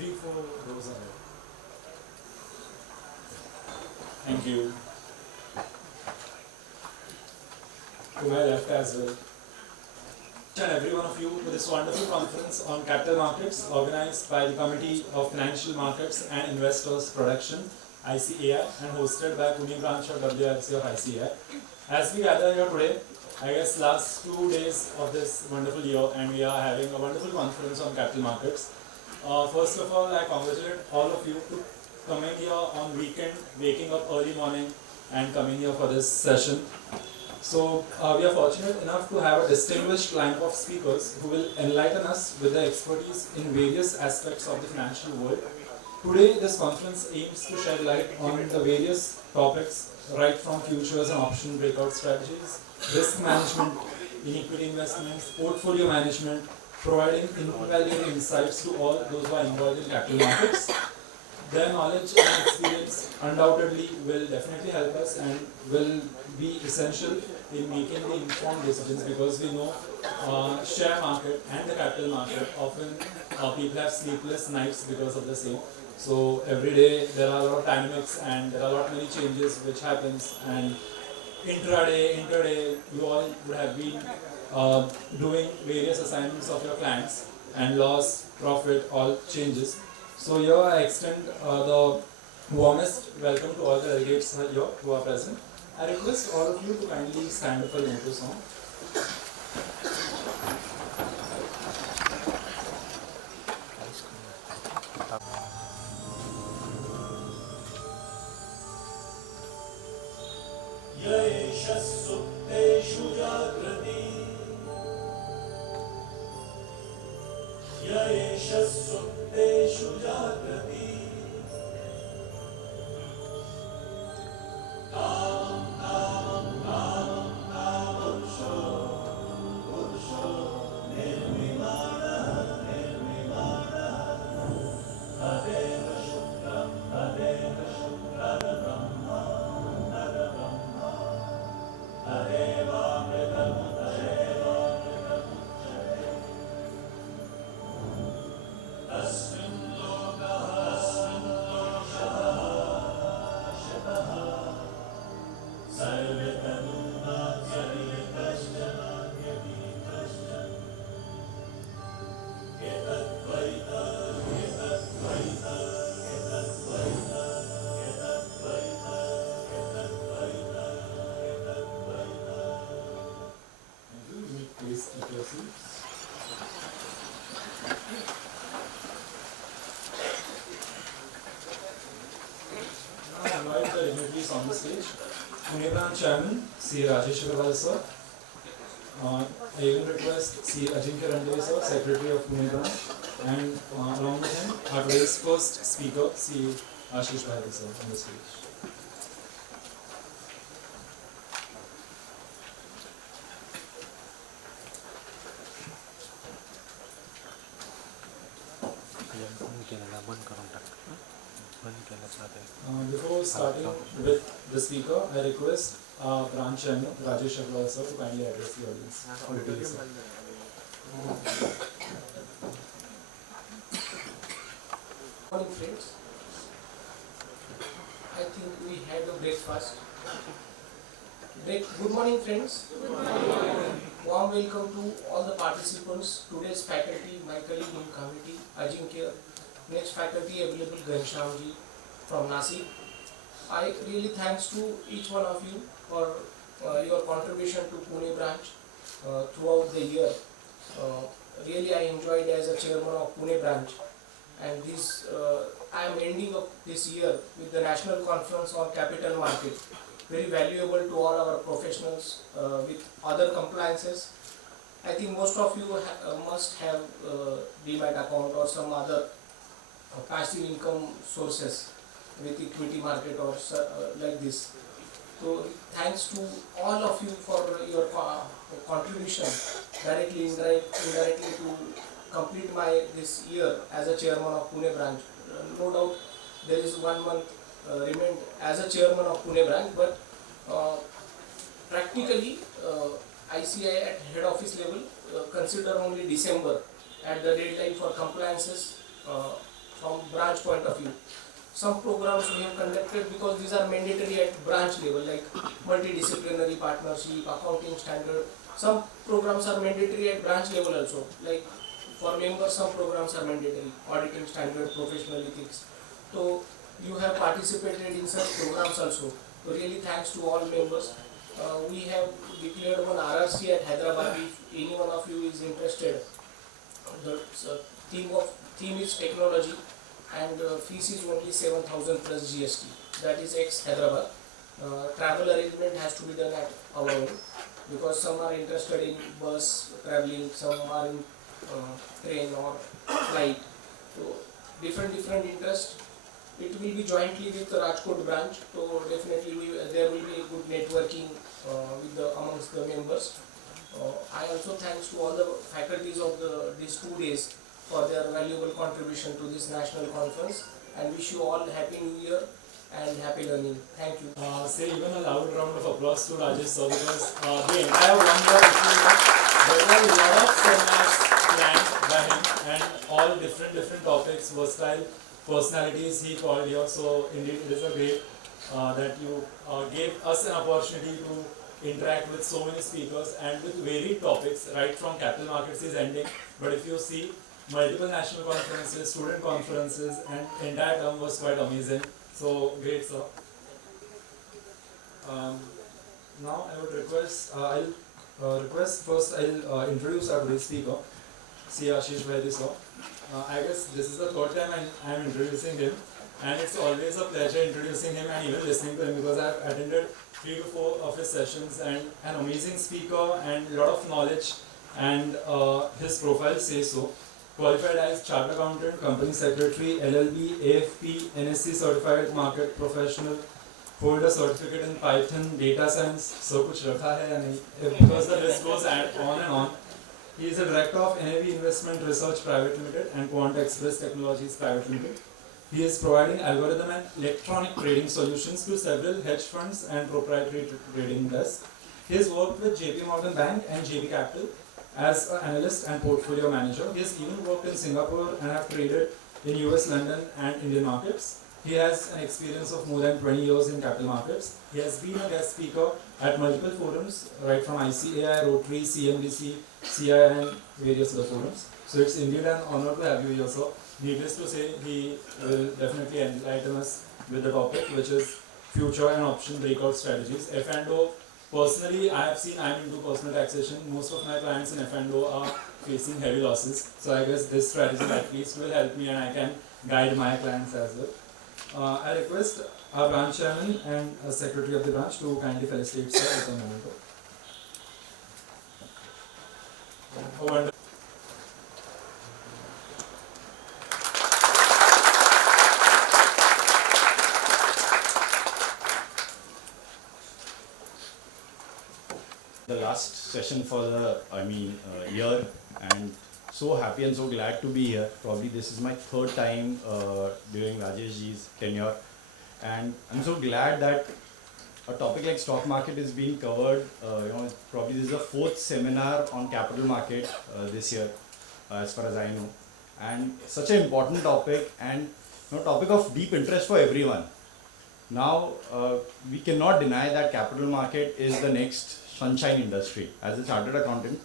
3-4 rows ahead. Thank you. To my left as well. And every one of you to this wonderful conference on capital markets organized by the Committee of Financial Markets and Investors Production, ICAI, and hosted by Pune branch of WRC of ICAI. As we gather here today, I guess last 2 days of this wonderful year, and we are having a wonderful conference on capital markets. First of all, I congratulate all of you to coming here on weekend, waking up early morning and coming here for this session. So we are fortunate enough to have a distinguished lineup of speakers who will enlighten us with their expertise in various aspects of the financial world. Today, this conference aims to shed light on the various topics, right from futures and option breakout strategies, risk management in equity investments, portfolio management, providing invaluable insights to all those who are involved in capital markets. Their knowledge and experience undoubtedly will definitely help us and will be essential in making the informed decisions, because we know share market and the capital market often people have sleepless nights because of the same. So every day there are a lot of dynamics and there are a lot many changes which happens, and intraday, you all would have been doing various assignments of your clients, and loss, profit, all changes. So here I extend the warmest welcome to all the delegates here who are present. I request all of you to kindly stand up for the intro song. On the stage, Pune branch chairman C. Rajesh Agarwal sir. I even request C. Ajinkya Randave sir, secretary of Pune branch, and along with him, our today's first speaker, C. Ashish Bhai sir, on the stage. Before starting with the speaker, I request branch chairman Rajesh Agarwal sir to kindly address the audience. Good morning, friends. I think we had a breakfast. Good morning, friends. Good morning. Warm welcome to all the participants, today's faculty, my colleague in committee, Ajinkya, next faculty available, Ghanshyamji from Nasik. I really thanks to each one of you for your contribution to Pune branch throughout the year. Really I enjoyed as a chairman of Pune branch, and this I am ending up this year with the National Conference on Capital Market. Very valuable to all our professionals with other compliances. I think most of you must have demat account or some other passive income sources with equity market or like this. So thanks to all of you for your contribution, directly, indirectly, to complete my this year as a chairman of Pune branch. No doubt there is 1 month remained as a chairman of Pune branch, but practically ICAI at head office level consider only December at the deadline for compliances from branch point of view. Some programs we have conducted because these are mandatory at branch level, like multidisciplinary partnership, accounting standard. Some programs are mandatory at branch level also, like for members some programs are mandatory, auditing standard, professional ethics. So you have participated in such programs also. So really thanks to all members. We have declared one RRC at Hyderabad. If any one of you is interested, the theme is technology, and fees is only 7,000 plus GST. That is ex Hyderabad. Travel arrangement has to be done at our own, because some are interested in bus traveling, some are in train or flight. So different interests. It will be jointly with the Rajkot branch. So definitely there will be a good networking amongst the members. I also thanks to all the faculties of these 2 days for their valuable contribution to this national conference, and wish you all happy New Year and happy learning. Thank you. Say even a loud round of applause to Rajesh sir, because the entire 1 year there were a lot of seminars planned by him, and all different topics, versatile personalities he called here. So indeed it is a great that you gave us an opportunity to interact with so many speakers and with varied topics. Right from capital markets is ending, but if you see multiple national conferences, student conferences, and entire term was quite amazing. So great, sir. Now I would request, I'll first I'll introduce our great speaker, C. Ashish Vaidya sir. I guess this is the 3rd time I'm introducing him, and it's always a pleasure introducing him and even listening to him, because I've attended 3 to 4 of his sessions, and an amazing speaker and a lot of knowledge, and his profile says so. Qualified as Chartered Accountant, Company Secretary, LLB, AFP, NSC Certified Market Professional, hold a certificate in Python, Data Science, so kuch rakha hai ya nahi, because the list goes on and on. He is the Director of NAV Investment Research Private Limited and Quant Express Technologies Private Limited. He is providing algorithm and electronic trading solutions to several hedge funds and proprietary trading desks. He has worked with JP Morgan Bank and JP Capital as an analyst and portfolio manager. He has even worked in Singapore and have traded in US, London and Indian markets. He has an experience of more than 20 years in capital markets. He has been a guest speaker at multiple forums, right from ICAI, Rotary, CNBC, CI and various other forums. So it's indeed an honor to have you here, sir. Needless to say, he will definitely enlighten us with the topic, which is future and option breakout strategies. F&O, personally, I'm into personal taxation. Most of my clients in F&O are facing heavy losses. So I guess this strategy at least will help me, and I can guide my clients as well. I request our branch chairman and secretary of the branch to kindly felicitate sir with a memento. Wonderful. The last session for the year, and so happy and so glad to be here. Probably this is my 3rd time during Rajesh ji's tenure, and I'm so glad that a topic like stock market is being covered. Probably this is the 4th seminar on capital market this year, as far as I know, and such an important topic, and topic of deep interest for everyone. Now we cannot deny that capital market is the next sunshine industry. As a chartered accountant,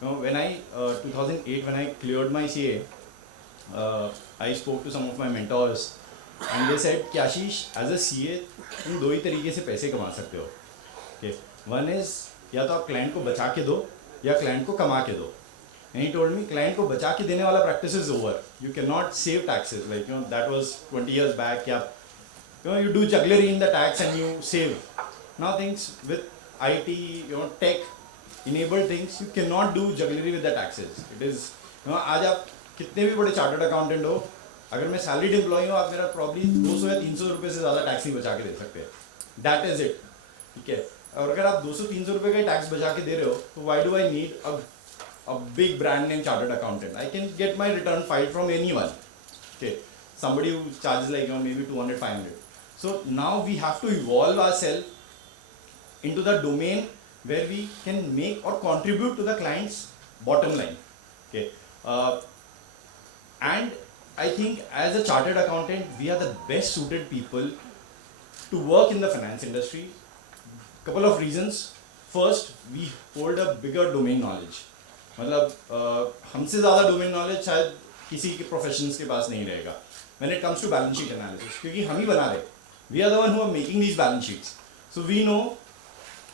when I 2008 when I cleared my CA, I spoke to some of my mentors, and they said कि आशीष, as a CA तुम 2 ही तरीके से पैसे कमा सकते हो. Okay, one is या तो आप क्लाइंट को बचा के दो या क्लाइंट को कमा के दो. And he told me client को बचा के देने वाला practice is over. You cannot save taxes, like that was 20 years back. You do jugglery in the tax and you save. Now things with IT, tech enabled things, you cannot do jugglery with the taxes. It is, आज आप कितने भी बड़े chartered accountant हो, अगर मैं salaried employee हूँ, आप मेरा प्रॉब्ली 200 या 300 रुपये से ज़्यादा टैक्स नहीं बचा के दे सकते. That is it. ठीक है, और अगर आप 200-300 रुपये का टैक्स बचा के दे रहे हो, तो why do I need a big brand name chartered accountant? I can get my return filed from anyone. Okay, somebody who charges like maybe 200-500. So now we have to evolve ourselves into the domain where we can make or contribute to the client's bottom line. Okay, and I think as a chartered accountant, we are the best suited people to work in the finance industry. Couple of reasons. First, we hold a bigger domain knowledge. मतलब हमसे ज़्यादा domain knowledge शायद किसी के professions के पास नहीं रहेगा. When it comes to balance sheet analysis, क्योंकि हम ही बना रहे. We are the one who are making these balance sheets. So we know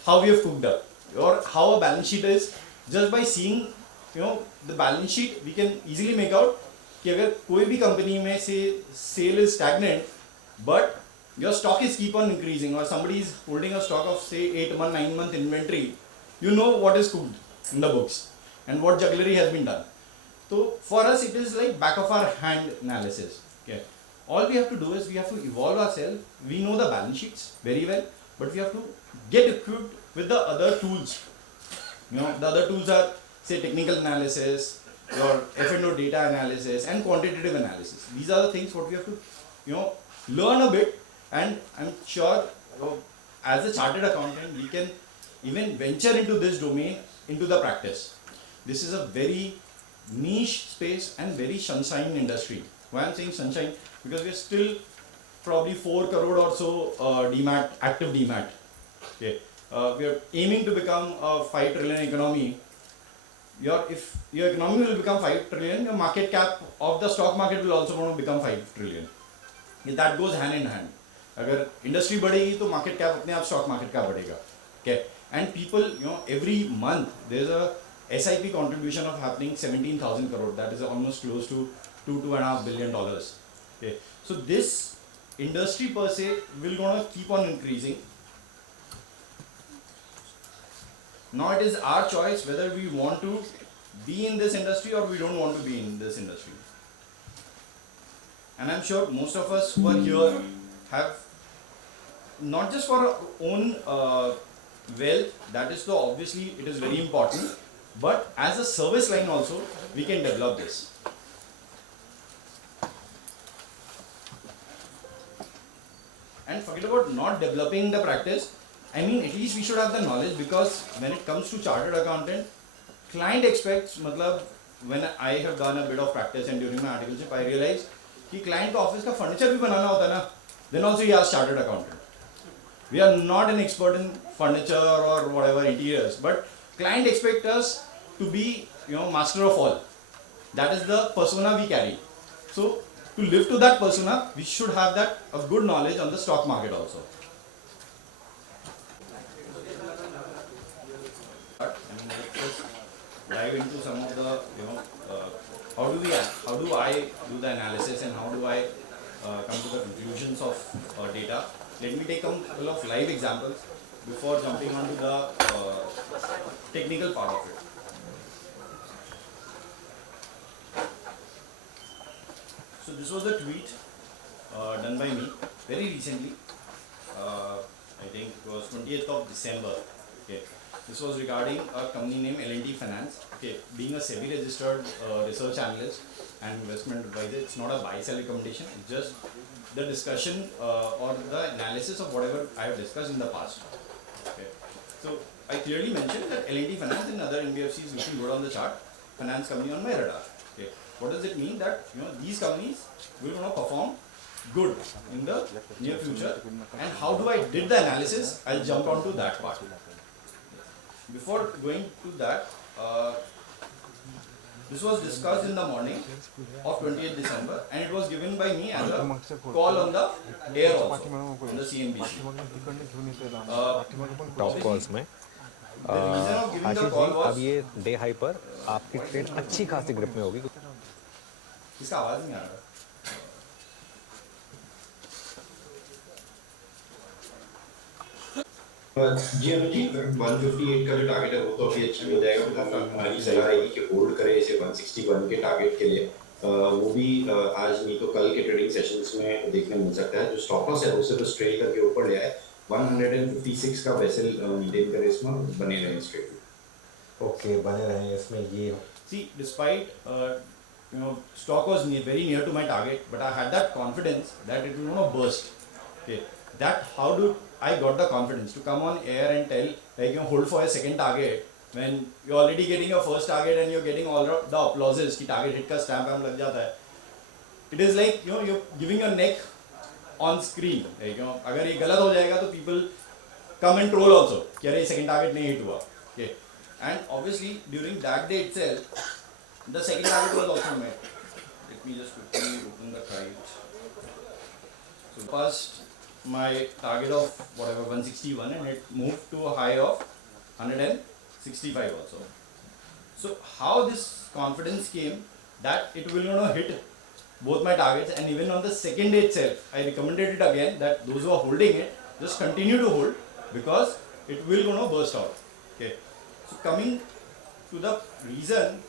how we have cooked up or how a balance sheet is. Just by seeing, the balance sheet, we can easily make out कि अगर कोई भी company में से sale is stagnant, but your stock is keep on increasing, or somebody is holding a stock of say 8-month, 9-month inventory, you know what is cooked in the books and what jugglery has been done. So for us it is like back of our hand analysis. Okay. All we have to do is we have to evolve ourselves. We know the balance sheets very well, but we have to get equipped with the other tools. The other tools are say technical analysis, your F&O data analysis and quantitative analysis. These are the things what we have to learn a bit, and I'm sure as a chartered accountant we can even venture into this domain, into the practice. This is a very niche space and very sunshine industry. Why I'm saying sunshine? Because we're still probably 4 crore or so DMAT, active DMAT. Okay. We are aiming to become a 5 trillion economy. If your economy will become 5 trillion, your market cap of the stock market will also want to become 5 trillion. That goes hand in hand. अगर industry बढ़ेगी तो market cap अपने आप stock market का बढ़ेगा. Okay. And people, every month there's a SIP contribution of happening 17,000 crore. That is almost close to $2.5 billion. Okay. So this industry per se will gonna keep on increasing. Now it is our choice whether we want to be in this industry or we don't want to be in this industry. And I'm sure most of us who are here have not just for our own wealth, that is so obviously it is very important, but as a service line also we can develop this. And forget about not developing the practice. I mean, at least we should have the knowledge, because when it comes to chartered accountant, client expects, when I have done a bit of practice and during my articleship, I realized that client office ka furniture bhi banana hota na, then also he asks chartered accountant. We are not an expert in furniture or whatever interiors, but client expects us to be, master of all. That is the persona we carry. So to live to that persona, we should have that a good knowledge on the stock market also. Dive into some of the, how do I do the analysis and how do I come to the conclusions of data. Let me take a couple of live examples before jumping onto the technical part of it. So this was a tweet done by me very recently. I think it was 20th of December. Okay. This was regarding a company named L&T Finance. Okay. Being a SEBI registered research analyst and investment advisor, it's not a buy-sell recommendation. It's just the discussion or the analysis of whatever I have discussed in the past. Okay. So I clearly mentioned that L&T Finance and other NBFCs looking good on the chart. Finance company on my radar. Okay. What does it mean? That these companies will perform good in the near future. And how do I did the analysis? I'll jump onto that part. Before going to that, this was discussed in the morning of 20th December, and it was given by me as a call on the air also, on the CNBC. Top calls में आशीष जी, अब ये day high पर आपकी trade अच्छी खासी grip में होगी. इसका आवाज नहीं आ रहा. जी अनुज जी, 158 का जो टारगेट है वो तो अभी अच्छा मिल जाएगा. मतलब हमारी सलाह रहेगी कि होल्ड करें इसे 161 के टारगेट के लिए. वो भी आज नहीं तो कल के ट्रेडिंग सेशंस में देखने मिल सकता है. जो स्टॉप लॉस है उसे तो स्ट्रेल करके ऊपर ले आए. 156 का वेसल मेंटेन करें, इसमें बने रहें स्ट्रेट. ओके, बने रहें इसमें. ये See, despite stock was very near to my target, but I had that confidence that it will not burst. Okay, that how do I got the confidence to come on air and tell like hold for a second target when you're already getting your first target and you're getting all the applauses कि target hit का stamp lag jata hai. it is like you're giving your neck on screen. Like, अगर ये गलत हो जाएगा तो people come and troll also. कि अरे second target नहीं hit हुआ. Okay. And obviously during that day itself, the second target was also met. Let me just quickly open the kite. So passed my target of whatever 161 and it moved to a high of 165 also. So how this confidence came that it will not hit both my targets, and even on the second day itself I recommended it again that those who are holding it just continue to hold because it will gonna burst out. Okay. So coming to the reason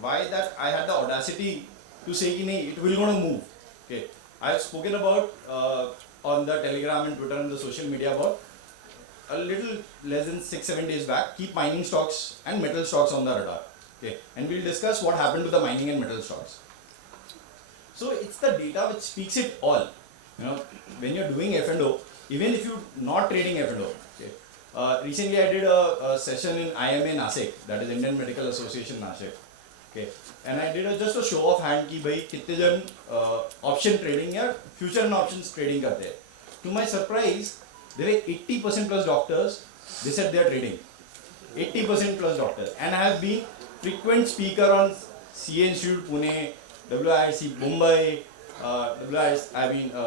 why that I had the audacity to say ki nahi, it will gonna move. Okay. I have spoken about on the Telegram and Twitter and the social media about a little less than 6-7 days back, keep mining stocks and metal stocks on the radar. Okay. And we'll discuss what happened to the mining and metal stocks. So it's the data which speaks it all. When you're doing F&O, even if you're not trading F&O. Okay. Recently I did a session in IMA Nashik, that is Indian Medical Association Nashik. Okay. And I did just a show of hand ki bhai kitne jan option trading ya future and options trading karte hai. To my surprise, there were 80% plus doctors, they said they are trading. 80% plus doctors. And I have been frequent speaker on CA Institute Pune, WIRC Mumbai,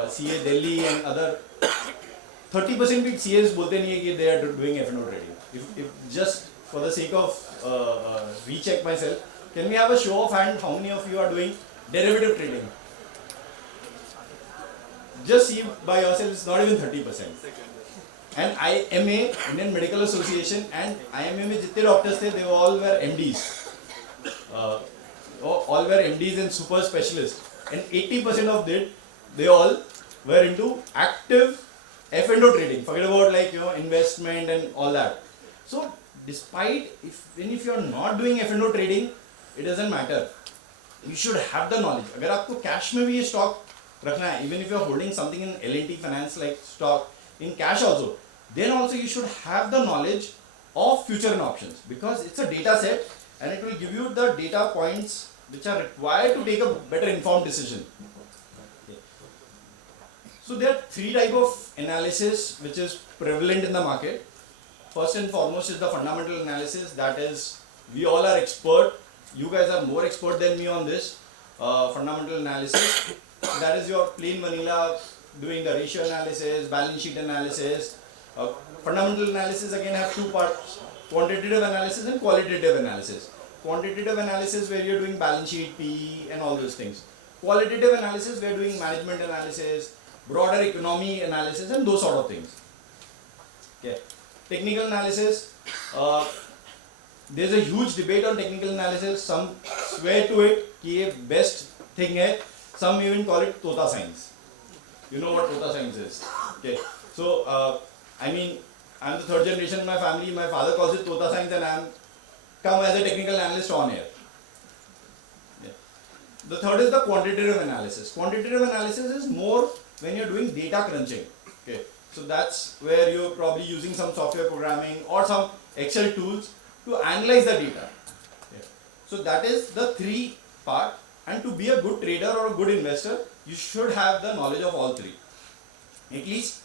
CA Delhi and other 30% big CAs bolte nahi hai ki they are doing F&O trading. If just for the sake of recheck myself, can we have a show of hand how many of you are doing derivative trading? Just see by yourself, it's not even 30%. And IMA, Indian Medical Association, and IMA में जितने doctors थे, they all were MDs. All were MDs and super specialists. And 80% of it, they all were into active F&O trading. Forget about investment and all that. So despite if you are not doing F&O trading, it doesn't matter. You should have the knowledge. अगर आपको cash में भी ये stock रखना है, even if you are holding something in L&T Finance like stock in cash also, then also you should have the knowledge of future and options because it's a data set and it will give you the data points which are required to take a better informed decision. Okay. So there are three types of analysis which is prevalent in the market. First and foremost is the fundamental analysis, that is we all are expert. You guys are more expert than me on this fundamental analysis. That is your plain vanilla doing the ratio analysis, balance sheet analysis. Fundamental analysis again have two parts, quantitative analysis and qualitative analysis. Quantitative analysis where you're doing balance sheet, PE and all those things. Qualitative analysis where you're doing management analysis, broader economy analysis and those sort of things. Okay. Technical analysis, there's a huge debate on technical analysis. Some swear to it कि ये best thing है. Some even call it Tota science. You know what Tota science is. Okay. So I'm the third generation in my family. My father calls it Tota science and I'm come as a technical analyst on here. Yeah. The third is the quantitative analysis. Quantitative analysis is more when you're doing data crunching. Okay. So that's where you're probably using some software programming or some Excel tools to analyze the data. Okay. So that is the three part, and to be a good trader or a good investor, you should have the knowledge of all three. At least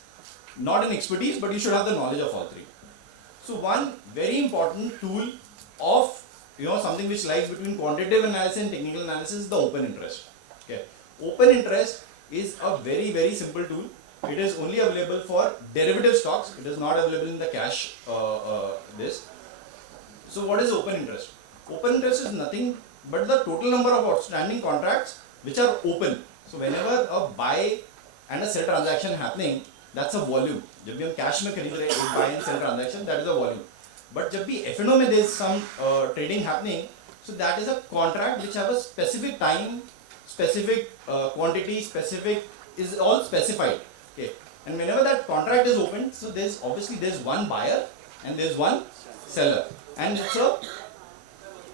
not an expertise, but you should have the knowledge of all three. So one very important tool of something which lies between quantitative analysis and technical analysis is the open interest. Okay. Open interest is a very, very simple tool. It is only available for derivative stocks. It is not available in the cash this. So what is open interest? Open interest is nothing but the total number of outstanding contracts which are open. So whenever a buy and a sell transaction happening, that's a volume. जब भी हम cash में खरीद रहे हैं, buy and sell transaction, that is a volume. But जब भी F&O में there is some trading happening, so that is a contract which have a specific time, specific quantity, specific is all specified. Okay. And whenever that contract is open, so there's one buyer and there's one seller, and it's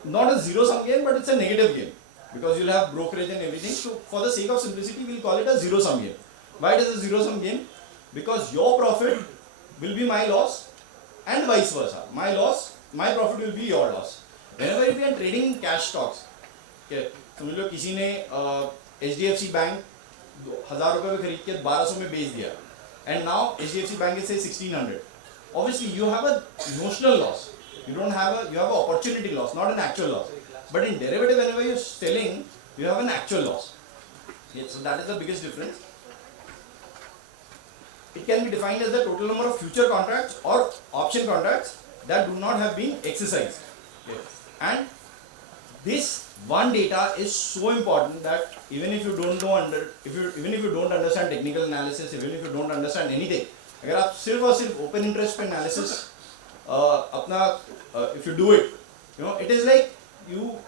not a zero sum game, but it's a negative game because you'll have brokerage and everything. So for the sake of simplicity, we'll call it a zero sum game. Why it is a zero sum game? Because your profit will be my loss and vice versa. My loss, my profit will be your loss. Whenever we are trading in cash stocks, okay, समझ लो किसी ने HDFC bank 1000 रुपए में खरीद के 1200 में बेच दिया, and now HDFC bank is say 1600. Obviously, you have a notional loss. You have an opportunity loss, not an actual loss. But in derivative, whenever you're selling, you have an actual loss. Yes, so that is the biggest difference. It can be defined as the total number of future contracts or option contracts that do not have been exercised. Okay. And this one data is so important that even if you don't understand technical analysis, even if you don't understand anything, अगर आप सिर्फ और सिर्फ open interest पे analysis if you do it, it is like you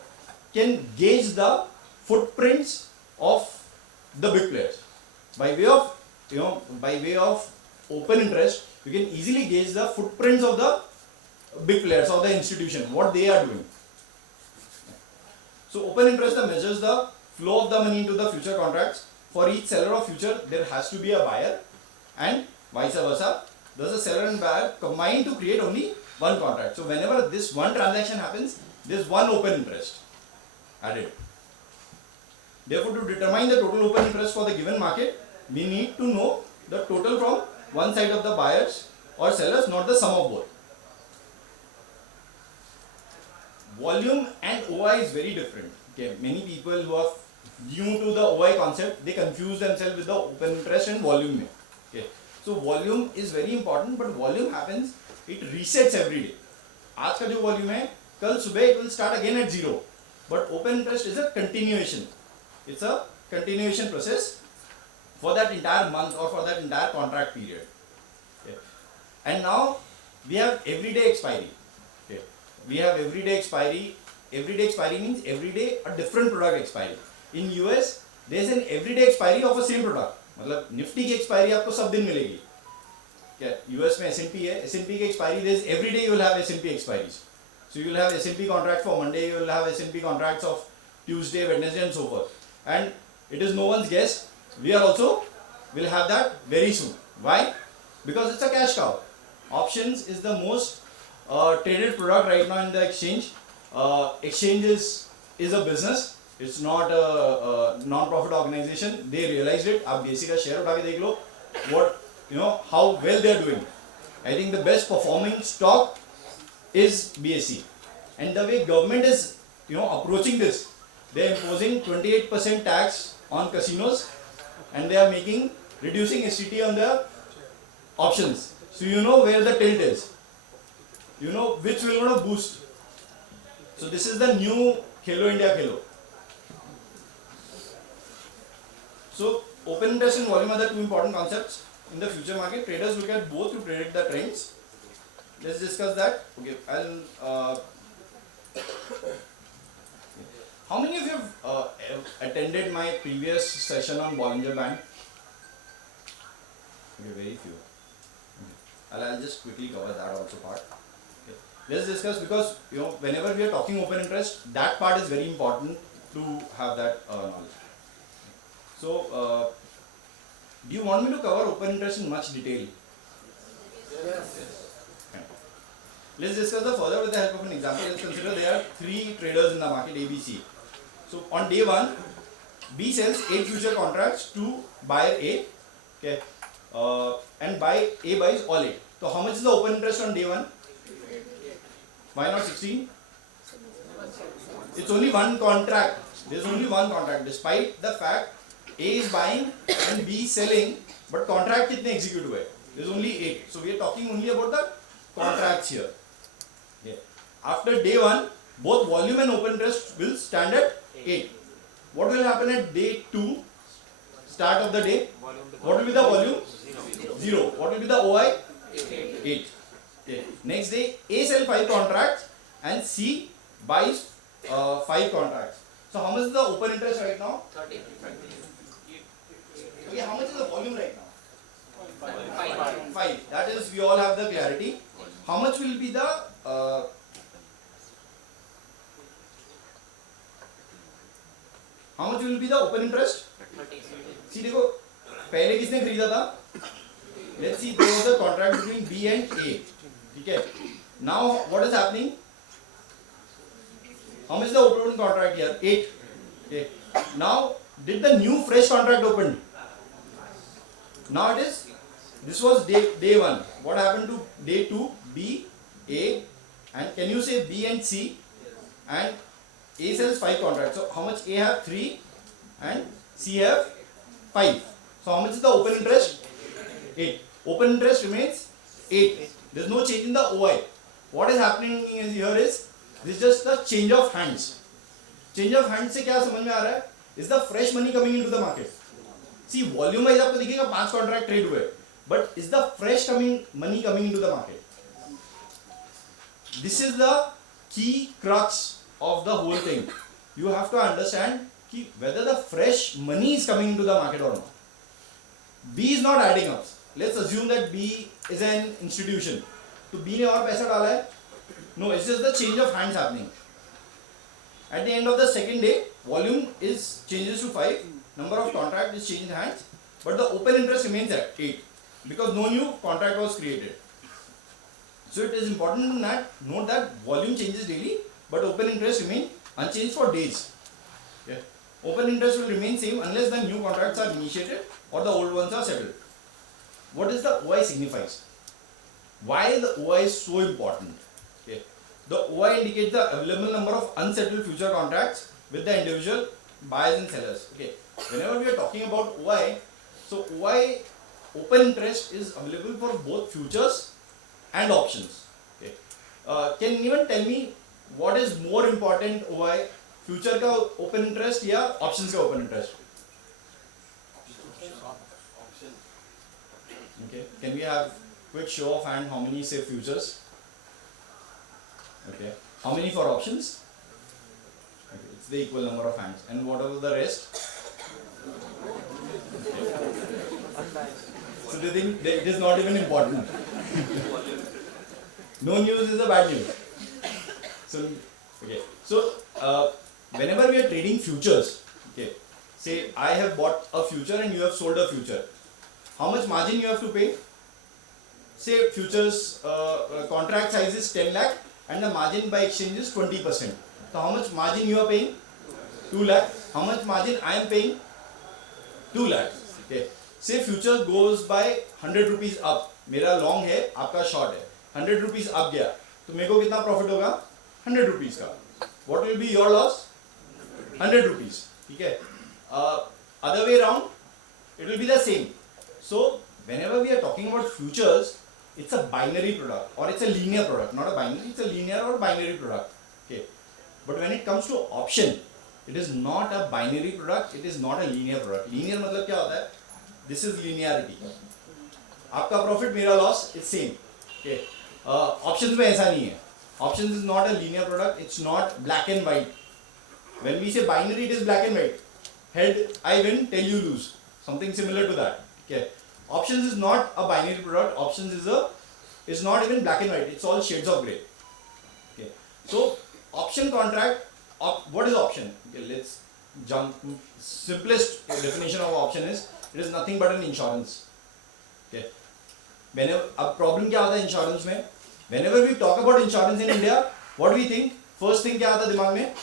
can gauge the footprints of the big players by way of open interest. You can easily gauge the footprints of the big players or the institution, what they are doing. So open interest measures the flow of the money into the future contracts. For each seller of future, there has to be a buyer, and vice versa. Thus, a seller and buyer combine to create only one contract. So whenever this one transaction happens, there is one open interest added. Therefore, to determine the total open interest for the given market, we need to know the total from one side of the buyers or sellers, not the sum of both. Volume and OI is very different. Okay, many people who are new to the OI concept, they confuse themselves with the open interest and volume. Okay, so volume is very important, but volume happens, it resets every day. आज का जो volume है, कल सुबह it will start again at zero. But open interest is a continuation. It's a continuation process for that entire month or for that entire contract period. Okay. And now we have everyday expiry. Okay. We have everyday expiry. Everyday expiry means every day a different product expiry. In US, there is an everyday expiry of a same product. मतलब Nifty की expiry आपको सब दिन मिलेगी. क्या US में S&P है, S&P की expiry there is every day you will have S&P expiries. So you will have S&P contract for Monday, you will have S&P contracts of Tuesday, Wednesday, and so forth. And it is no one's guess. We are also will have that very soon. Why? Because it's a cash cow. Options is the most traded product right now in the exchange. Exchange is a business. It's not a non-profit organization. They realized it. आप BSE का share उठा के देख लो. What how well they are doing. I think the best performing stock is BSE. And the way government is approaching this, they are imposing 28% tax on casinos, and they are reducing STT on the options. So you know where the tilt is. You know which will want to boost. So this is the new Khelo India Khelo. So open interest and volume are the two important concepts in the future market. Traders look at both to predict the trends. Let's discuss that. Okay, how many of you have attended my previous session on Bollinger Band? Okay, very few. Okay. I'll just quickly cover that also part. Okay. Let's discuss, because whenever we are talking open interest, that part is very important to have that knowledge. So, do you want me to cover open interest in much detail? Yes. Okay. Let's discuss the further with the help of an example. Let's consider there are 3 traders in the market, A, B, C. So on day 1, B sells 8 future contracts to buyer A, okay, and A buys all 8. So how much is the open interest on day 1? Why not 16? It's only one contract. There's only one contract, despite the fact A is buying and B is selling, but contract kitne execute hue? There's only 8. So we are talking only about the contracts here. Yeah. After day 1, both volume and open interest will stand at 8. What will happen at day 2, start of the day? What will be the volume? 0. What will be the OI? 8. Okay. Next day, A sells 5 contracts and C buys 5 contracts. So how much is the open interest right now? 30. Okay, how much is the volume right now? 5. That is, we all have the clarity. How much will be the open interest? 30. See, देखो पहले किसने खरीदा था? Let's see, there was a contract between B and A. Okay. Now what is happening? How much is the open contract here? 8. Okay. Now did the new fresh contract open? Now it is, this was day 1. What happened to day 2? B, A, and can you say B and C? And A sells 5 contracts. So how much A have? 3 and C have 5. So how much is the open interest? 8. Open interest remains 8. There is no change in the OI. What is happening here is, this is just the change of hands. Change of hands से क्या समझ में आ रहा है? Is the fresh money coming into the market? See, volume wise आपको दिखेगा 5 contract trade हुए, but is the fresh money coming into the market? This is the key crux of the whole thing. You have to understand कि whether the fresh money is coming into the market or not. B is not adding up. Let's assume that B is an institution. तो B ने और पैसा डाला है? No, it's just the change of hands happening. At the end of the second day, volume changes to 5, number of contract is changed hands, but the open interest remains at 8 because no new contract was created. So it is important to note that volume changes daily, but open interest remains unchanged for days. Yeah. Open interest will remain same unless the new contracts are initiated or the old ones are settled. What does the OI signifies? Why the OI is so important? Okay. The OI indicates the available number of unsettled future contracts with the individual buyers and sellers. Okay. Whenever we are talking about OI, so OI, open interest, is available for both futures and options. Okay. Can anyone tell me what is more important OI? Future का open interest या options का open interest? Okay. Can we have quick show of hand? How many say futures? Okay. How many for options? Okay. It's the equal number of hands. And what about the rest? Okay. So do you think it is not even important? No news is a bad news. So okay. So whenever we are trading futures, okay, say I have bought a future and you have sold a future. How much margin you have to pay? Say futures contract size is 10 lakh and the margin by exchange is 20%. So how much margin you are paying? 2 lakh. How much margin I am paying? 2 lakh. Okay. Say future goes by 100 rupees up. मेरा long है, आपका short है. 100 rupees up गया. तो मेरे को कितना profit होगा? 100 rupees का. What will be your loss? 100 rupees. ठीक है. Other way around, it will be the same. So whenever we are talking about futures, it's a binary product or it's a linear product, not a binary, it's a linear or binary product. Okay. But when it comes to option, it is not a binary product, it is not a linear product. Linear मतलब क्या होता है? This is linearity. आपका profit, मेरा loss, it's same. Okay. Options में ऐसा नहीं है. Options is not a linear product, it's not black and white. When we say binary, it is black and white. Head, I win, tail you lose. Something similar to that. Okay. Options is not a binary product. Options is not even black and white. It's all shades of grey. Okay. So option contract. What is option? Okay, let's jump. Simplest definition of option is it is nothing but an insurance. Okay. Whenever अब problem क्या आता है insurance में? Whenever we talk about insurance in India, what do we think? First thing क्या आता है दिमाग में?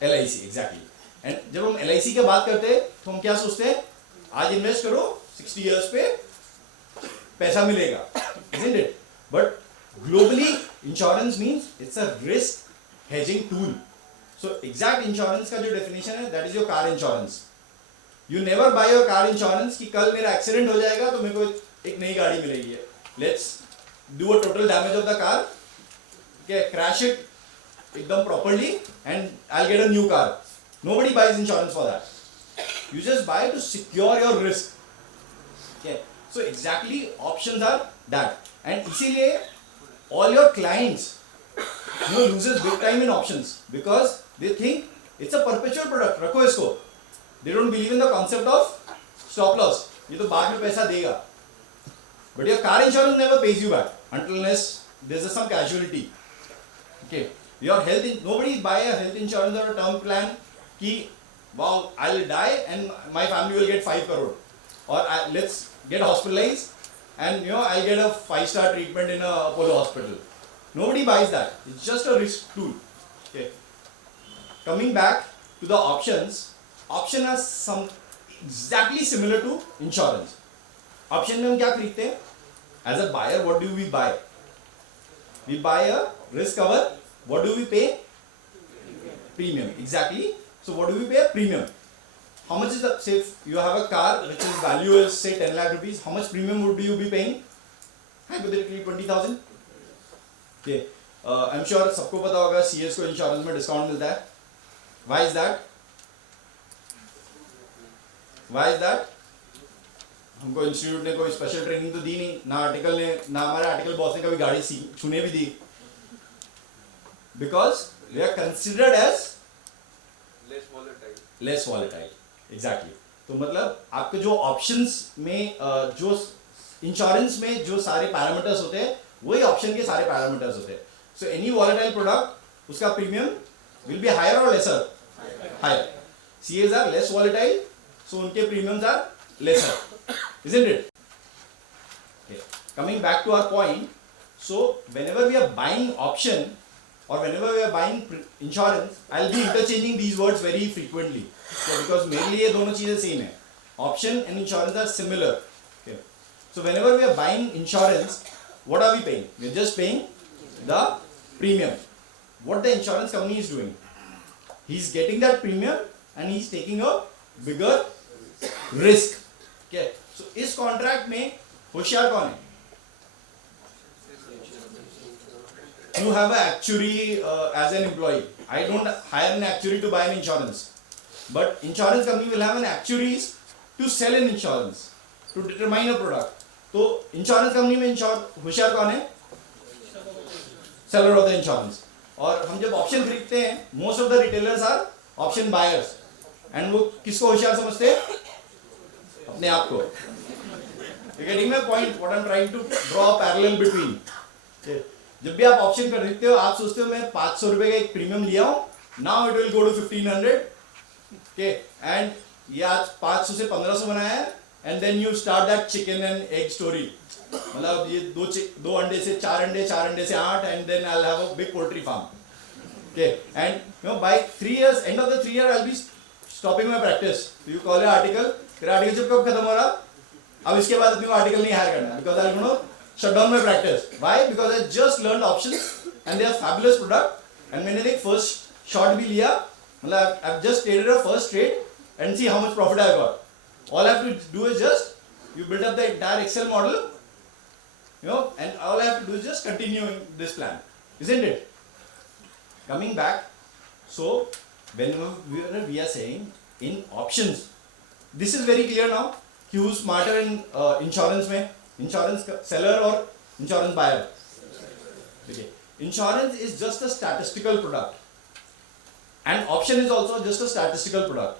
LIC, exactly. And जब हम LIC की बात करते हैं तो हम क्या सोचते हैं? आज इन्वेस्ट करो 60 years पे पैसा मिलेगा, isn't it? But globally, insurance means it's a risk hedging tool. So exact insurance का जो definition है, that is your car insurance. You never buy your car insurance कि कल मेरा accident हो जाएगा तो मेरे को एक नई गाड़ी मिलेगी. Let's do a total damage of the car, okay, crash it एकदम properly and I'll get a new car. Nobody buys insurance for that. You just buy to secure your risk. Okay. So exactly options are that. And इसीलिए all your clients loses big time in options because they think it's a perpetual product. रखो इसको. They don't believe in the concept of stop loss. ये तो बाद में पैसा देगा. But your car insurance never pays you back until unless there's some casualty. Okay. Your health, nobody buy a health insurance or a term plan कि wow, I'll die and my family will get 5 crore. Or let's get hospitalized and I'll get a 5-star treatment in a Apollo hospital. Nobody buys that. It's just a risk tool. Okay. Coming back to the options, option are some exactly similar to insurance. Option में हम क्या खरीदते हैं? As a buyer what do we buy? We buy a risk cover. What do we pay? Premium. Exactly. So what do we pay? Premium. How much is the, say you have a car which is value is say 10 lakh rupees, how much premium would you be paying? Hypothetically 20,000. Okay. I'm sure सबको पता होगा CS को insurance में discount मिलता है. Why is that? Why is that? हमको institute ने कोई स्पेशल ट्रेनिंग तो दी नहीं, ना आर्टिकल ने, ना हमारे आर्टिकल बॉस ने कभी गाड़ी छूने भी दी. Because they are considered as less volatile. Exactly. तो मतलब आपके जो ऑप्शंस में जो इंश्योरेंस में जो सारे पैरामीटर्स होते हैं वही ऑप्शन के सारे पैरामीटर्स होते हैं. सो एनी वॉलेटाइल प्रोडक्ट उसका प्रीमियम विल बी हायर और lesser? Higher. CS are less volatile, so उनके premiums are lesser. Isn't it? Okay. Coming back to our point, so whenever we are buying option or whenever we are buying insurance, I'll be interchanging these words very frequently. Okay, because मेरे लिए ये दोनों चीजें same है. Option and insurance are similar. Okay. So whenever we are buying insurance, what are we paying? We are just paying the premium. What the insurance company is doing? He's getting that premium and he's taking a bigger risk. Okay. So इस contract में होशियार कौन है? You have an actuary as an employee. I don't hire an actuary to buy an insurance, but insurance company will have an actuaries to sell an insurance, to determine a product. तो insurance company में होशियार कौन है? Seller of the insurance. और हम जब option खरीदते हैं, most of the retailers are option buyers, and वो किसको होशियार समझते हैं? अपने आप को. You getting my point? What I'm trying to draw a parallel between. Okay. जब भी आप ऑप्शन खरीदते हो आप सोचते हो मैं 500 रुपए का एक प्रीमियम लिया हूं, now it will go to 1500. Okay, and ये आज 500 से 1500 बनाया है, and then you start that chicken and egg story. मतलब ये दो अंडे से 4 अंडे, 4 अंडे से 8, and then I will have a big poultry farm. Okay, and you know by 3 years, and of the 3 year I will be stopping my practice. You call your article, फिर article जब कब खत्म हो रहा, अब इसके बाद अपने को आर्टिकल नहीं हायर करना, because I know shut down my practice. Why? Because I just learned options and they are fabulous product. And मैंने एक first shot भी लिया, मतलब I've just traded a first trade and see how much profit I got. All I have to do is just you build up the entire Excel model, you know, and all I have to do is just continue this plan, isn't it? Coming back, so whenever we are saying in options, this is very clear now. Who's smarter in insurance में? Insurance seller or insurance buyer? Okay. Insurance is just a statistical product, and option is also just a statistical product.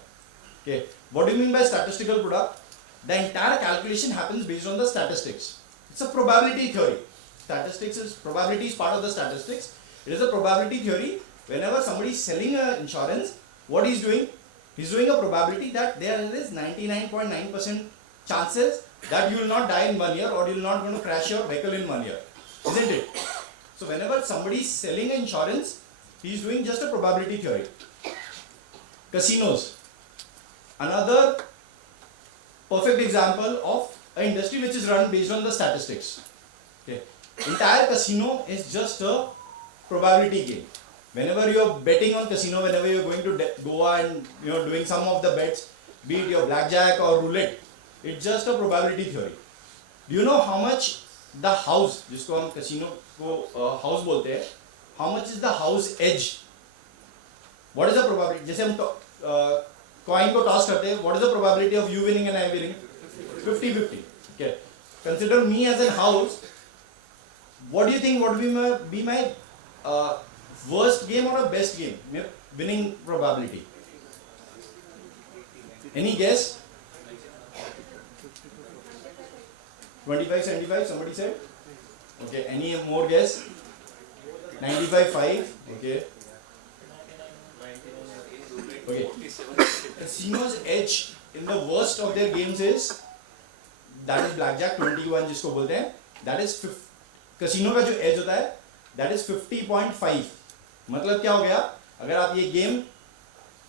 Okay. What do you mean by statistical product? The entire calculation happens based on the statistics. It's a probability theory. Statistics is probability is part of the statistics. It is a probability theory. Whenever somebody is selling a insurance, what he's doing? He's doing a probability that there is 99.9% chances that you will not die in 1 year or you will not going to crash your vehicle in 1 year, isn't it? So whenever somebody is selling insurance, he is doing just a probability theory. Casinos, another perfect example of an industry which is run based on the statistics. Okay, entire casino is just a probability game. Whenever you are betting on casino, whenever you are going to Goa and you know doing some of the bets, be it your blackjack or roulette, it's just a probability theory. Do you know how much the house, जिसको हम casino को house बोलते हैं, how much is the house edge? What is the probability? जैसे हम coin को toss करते हैं, what is the probability of you winning and I winning? 50-50. Okay. Consider me as a house. What do you think? What will be my worst game or a best game? Winning probability. Any guess? 25-75, somebody said? Okay, any more guess? 95-5, okay. Okay. Casino's edge in the worst of their games is, that is blackjack, 21 जिसको बोलते हैं, that is casino का जो edge होता है, that is 50.5. मतलब क्या हो गया? अगर आप ये game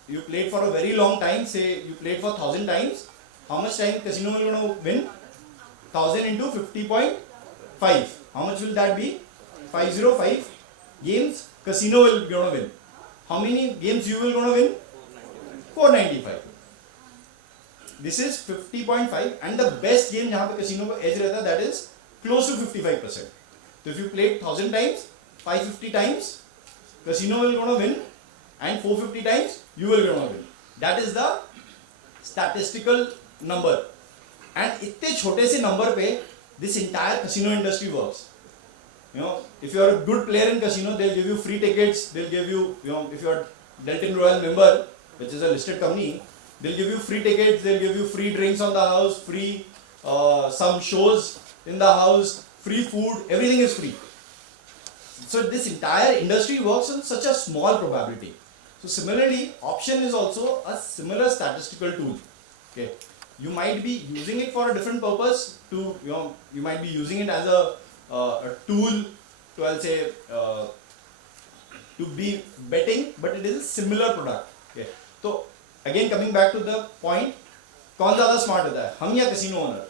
you played for a very long time, say you played for 1,000 times, how much time casino will going to win? 1,000 into 50.5. How much will that be? 505 games casino will going to win. How many games you will going to win? 495. This is 50.5 and the best game जहाँ पे casino का edge रहता है, that is close to 55%. So if you played 1,000 times, 550 times, casino will gonna win, and 450 times you will gonna win. That is the statistical number. And इतने छोटे से number पे this entire casino industry works. You know, if you are a good player in casino, they'll give you free tickets. They'll give you, if you are Delton Royal member, which is a listed company, they'll give you free tickets. They'll give you free drinks on the house, free some shows in the house, free food. Everything is free. So this entire industry works on such a small probability. So similarly, option is also a similar statistical tool. Okay, you might be using it for a different purpose. To you might be using it as a tool to, I'll say, to be betting, but it is a similar product. Okay, so again coming back to the point, कौन ज़्यादा smart होता है, हम या casino owner?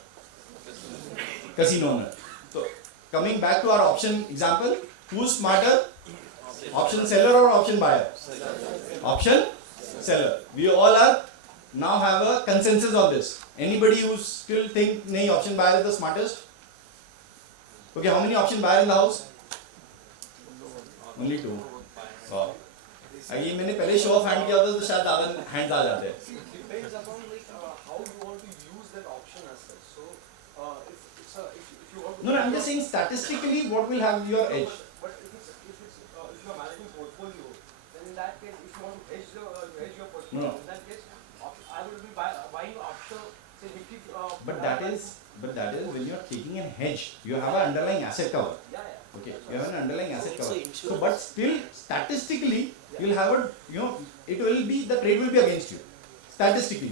Casino owner. So coming back to our option example, who's smarter? Option seller or option buyer? Option seller. We all are now have a consensus on this. Anybody who still think nahi option buyer is the smartest? Okay, how many option buyer in the house? Only 2. Wow. अगर मैंने पहले show off hand किया होता तो शायद ज़्यादा hands आ जाते हैं. Depends upon how you want to use that option as such. So if you want to. No, I'm just saying statistically what will have your edge. But if you are managing portfolio, then in that case, if you want to hedge your portfolio, No. in that case, I will be buying after say Nifty. But that is when you are taking a hedge. You have an underlying asset cover. Yeah. Okay, you have an underlying asset cover. So, but still, statistically, you will have a, it will be, the trade will be against you. Statistically.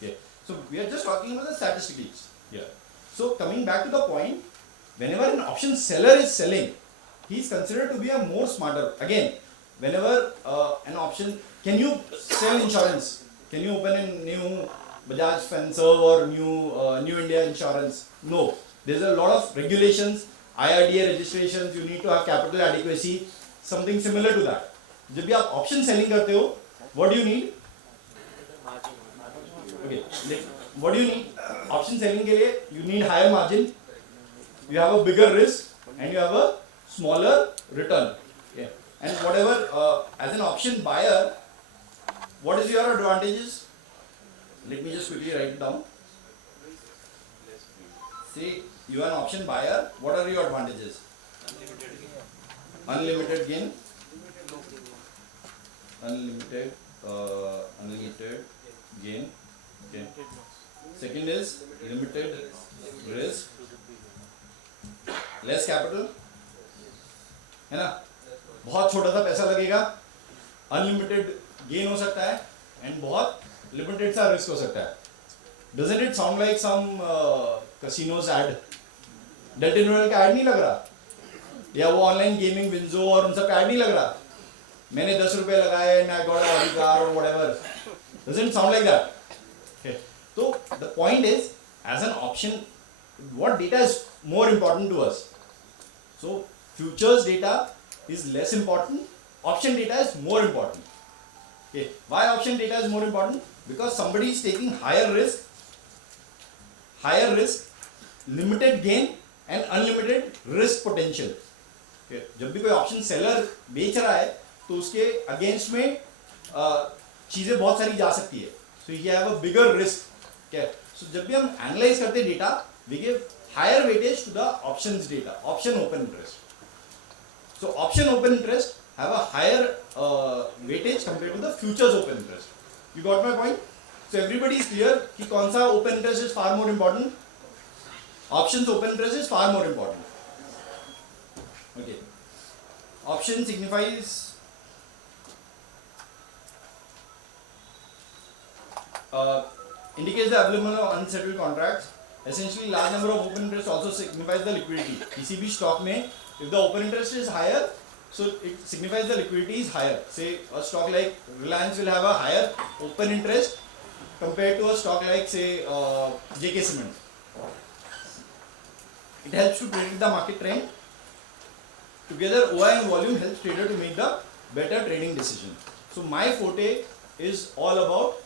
Yeah. So, we are just talking about the statistics. Yeah. So, coming back to the point, whenever an option seller is selling, he is considered to be a more smarter. Again, whenever an option, can you sell insurance? Can you open a new Bajaj Finserv or New India Insurance? No. There's a lot of regulations. IRDA registrations, you need to have capital adequacy, something similar to that. जब भी आप option selling करते हो, what do you need? Okay, what do you need? Option selling के लिए you need higher margin, you have a bigger risk, and you have a smaller return. Okay, and whatever as an option buyer, what is your advantages? Let me just quickly write it down. See, you are an option buyer. What are your advantages? Unlimited gain. Unlimited gain. Okay. Second is limited risk. Less capital. है ना? बहुत छोटा सा पैसा लगेगा. Unlimited gain हो सकता है and बहुत limited सा risk हो सकता है. Doesn't it sound like some casinos ad? Delton Royal का ad नहीं लग रहा, या वो ऑनलाइन गेमिंग विंजो और उन सब का ad नहीं लग रहा. मैंने 10 रुपए लगाए and I got a Audi car or whatever. Doesn't sound like that. Okay. So the point is, as an option, what data is more important to us? So futures data is less important. Option data is more important. Okay. Why option data is more important? Because somebody is taking higher risk, limited gain and unlimited risk potential. Okay. जब भी कोई option seller बेच रहा है तो उसके against में चीज़ें बहुत सारी जा सकती है. So you have a bigger risk. Okay. So जब भी हम एनालाइज करते हैं data, we give higher weightage to the options data, option open interest. So option open interest have a higher weightage compared to the futures open interest. You got my point? So everybody is clear कि कौन सा open interest is far more important? Options open interest is far more important. Okay. Option signifies indicates the available of unsettled contracts. Essentially, large number of open interest also signifies the liquidity. किसी भी stock में, if the open interest is higher, So it signifies the liquidity is higher. Say a stock like Reliance will have a higher open interest compared to a stock like say JK Cement. It helps to predict the market trend. Together OI and volume helps trader to make the better trading decision. So my forte is all about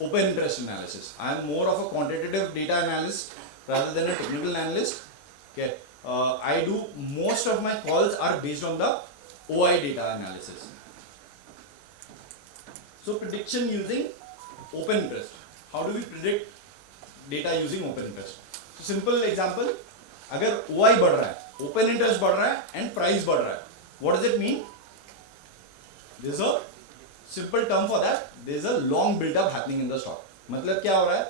open interest analysis. I am more of a quantitative data analyst rather than a technical analyst. Okay. I do most of my calls are based on the OI data analysis. So prediction using open interest. How do we predict data using open interest? So simple example, अगर OI बढ़ रहा है, open interest बढ़ रहा है and price बढ़ रहा है, what does it mean? There is a simple term for that. There is a long build up happening in the stock. मतलब क्या हो रहा है?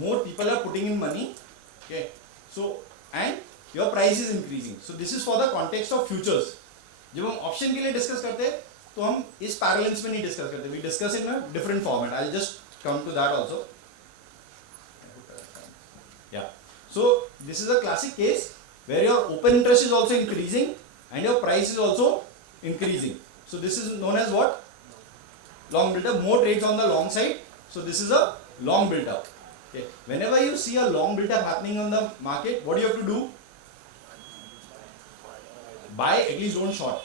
More people are putting in money, okay? So and your price is increasing. So this is for the context of futures. जब हम option के लिए discuss करते हैं तो हम इस पैरेलल्स में नहीं डिस्कस करते. We discuss in a different format. I'll just come to that also. Yeah. So this is a classic case where your open interest is also increasing and your price is also increasing. So this is known as what? Long build up. More trades on the long side. So this is a long build up. Okay. Whenever you see a long build up happening on the market, what do you have to do? Buy, at least don't short.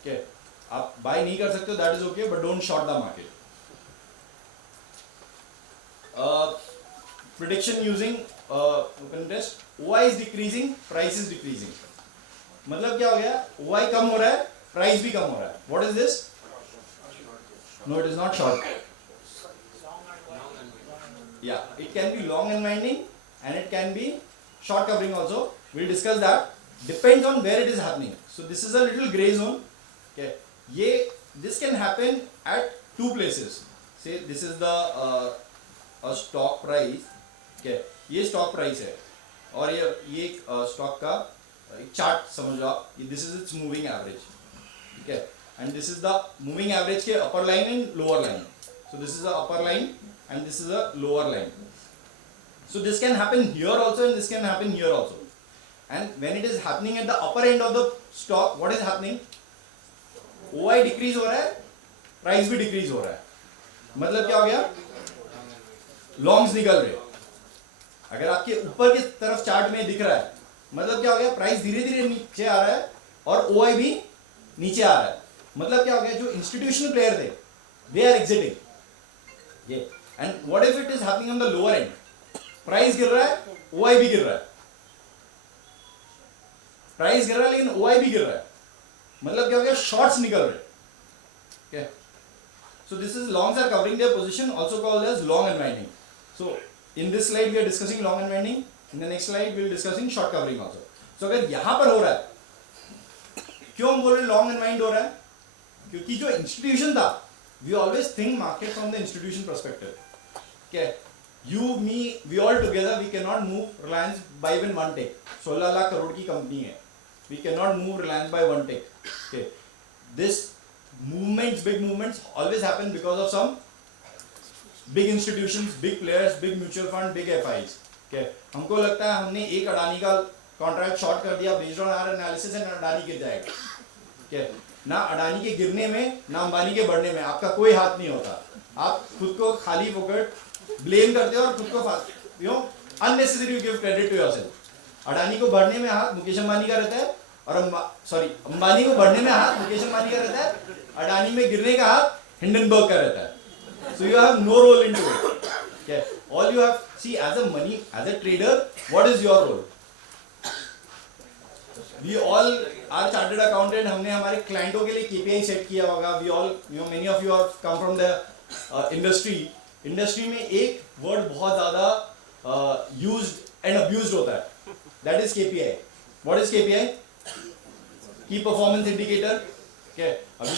Okay. आप buy नहीं कर सकते हो, that is okay, but don't short the market. Prediction using open interest. OI is decreasing, price is decreasing. मतलब क्या हो गया? OI कम हो रहा है, price भी कम हो रहा है. What is this? No, it is not short. Yeah, it can be long unwinding and it can be short covering also. We'll discuss that. Depends on where it is happening. So this is a little gray zone. Okay, this can happen at two places. Say this is the a stock price. Okay, ये stock price है और ये stock का एक chart समझ लो आप. This is its moving average. Okay, and this is the moving average के upper line and lower line. So this is the upper line and this is a lower line. So this can happen here also and this can happen here also. And when it is happening at the upper end of the stock, what is happening? OI decrease हो रहा है, price भी decrease हो रहा है. मतलब क्या हो गया? Longs निकल रहे. अगर आपके ऊपर की तरफ चार्ट में दिख रहा है, मतलब क्या हो गया? प्राइस धीरे धीरे नीचे आ रहा है और OI भी नीचे आ रहा है. मतलब क्या हो गया? जो इंस्टीट्यूशनल प्लेयर थे, they are exiting. Yeah. And what if it is happening on the lower end? Price गिर रहा है, OI भी गिर रहा है. प्राइस गिर रहा है लेकिन OI भी गिर रहा है. मतलब क्या हो गया? शॉर्ट्स निकल रहे. Okay. So this is longs are covering their position, also called as long unwinding. So in this slide we are discussing long unwinding. In the next slide we will discussing short covering also. So अगर यहाँ पर हो रहा है, क्यों हम बोल रहे long unwind हो रहा है? क्योंकि जो इंस्टीट्यूशन था, we always think market from the institution perspective. Okay. You, me, we all together, we cannot move Reliance by even one take. 16 lakh crore की कंपनी है. We cannot move Reliance by one take. Okay. This movements, big movements always happen because of some big institutions, big players, big mutual fund, big FIs. Okay. हमको लगता है हमने एक अडानी का contract short कर दिया based on our analysis and Adani गिर जाएगा. Okay. ना अडानी के गिरने में ना अंबानी के बढ़ने में आपका कोई हाथ नहीं होता. आप खुद को खाली फोकट ब्लेम करते हो और खुद को unnecessary you give credit to yourself. Adani को बढ़ने में हाथ मुकेश अंबानी का रहता है और अंबानी को बढ़ने में हाथ मुकेश अंबानी का रहता है. अडानी में गिरने का हाथ हिंडनबर्ग का रहता है. So you have no role into it. Okay. All you have, see, as a trader, what is your role? We all are chartered accountant. हमने हमारे क्लाइंटों के लिए KPI सेट किया होगा. We all, many of you have come from the industry. Industry में एक word बहुत ज़्यादा used and abused होता है. That is KPI. What is KPI? Key Performance Indicator. Okay. अभी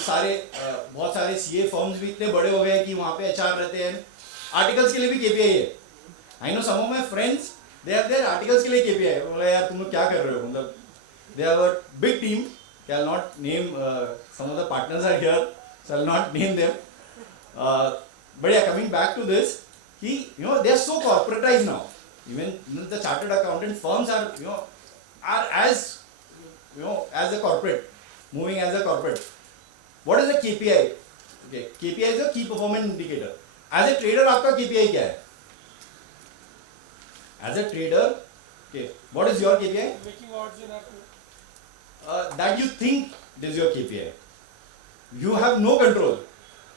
बहुत सारे CA firms भी इतने बड़े हो गए हैं कि वहाँ पे HR रहते हैं. Articles के लिए भी KPI है. I know some of my friends, they have their articles के लिए KPI. बोला यार तुम लोग क्या कर रहे हो? मतलब they have a big team. I'll not name some of the partners are here, so I'll not name them. But yeah, coming back to this, they are so corporatized now. Even the chartered accountant firms are, are as a corporate. moving as a corporate. What is a KPI? Okay, KPI is a key performance indicator. As a trader, आपका KPI क्या है? As a trader, okay, what is your KPI? Making odds in our That you think is your KPI. You have no control.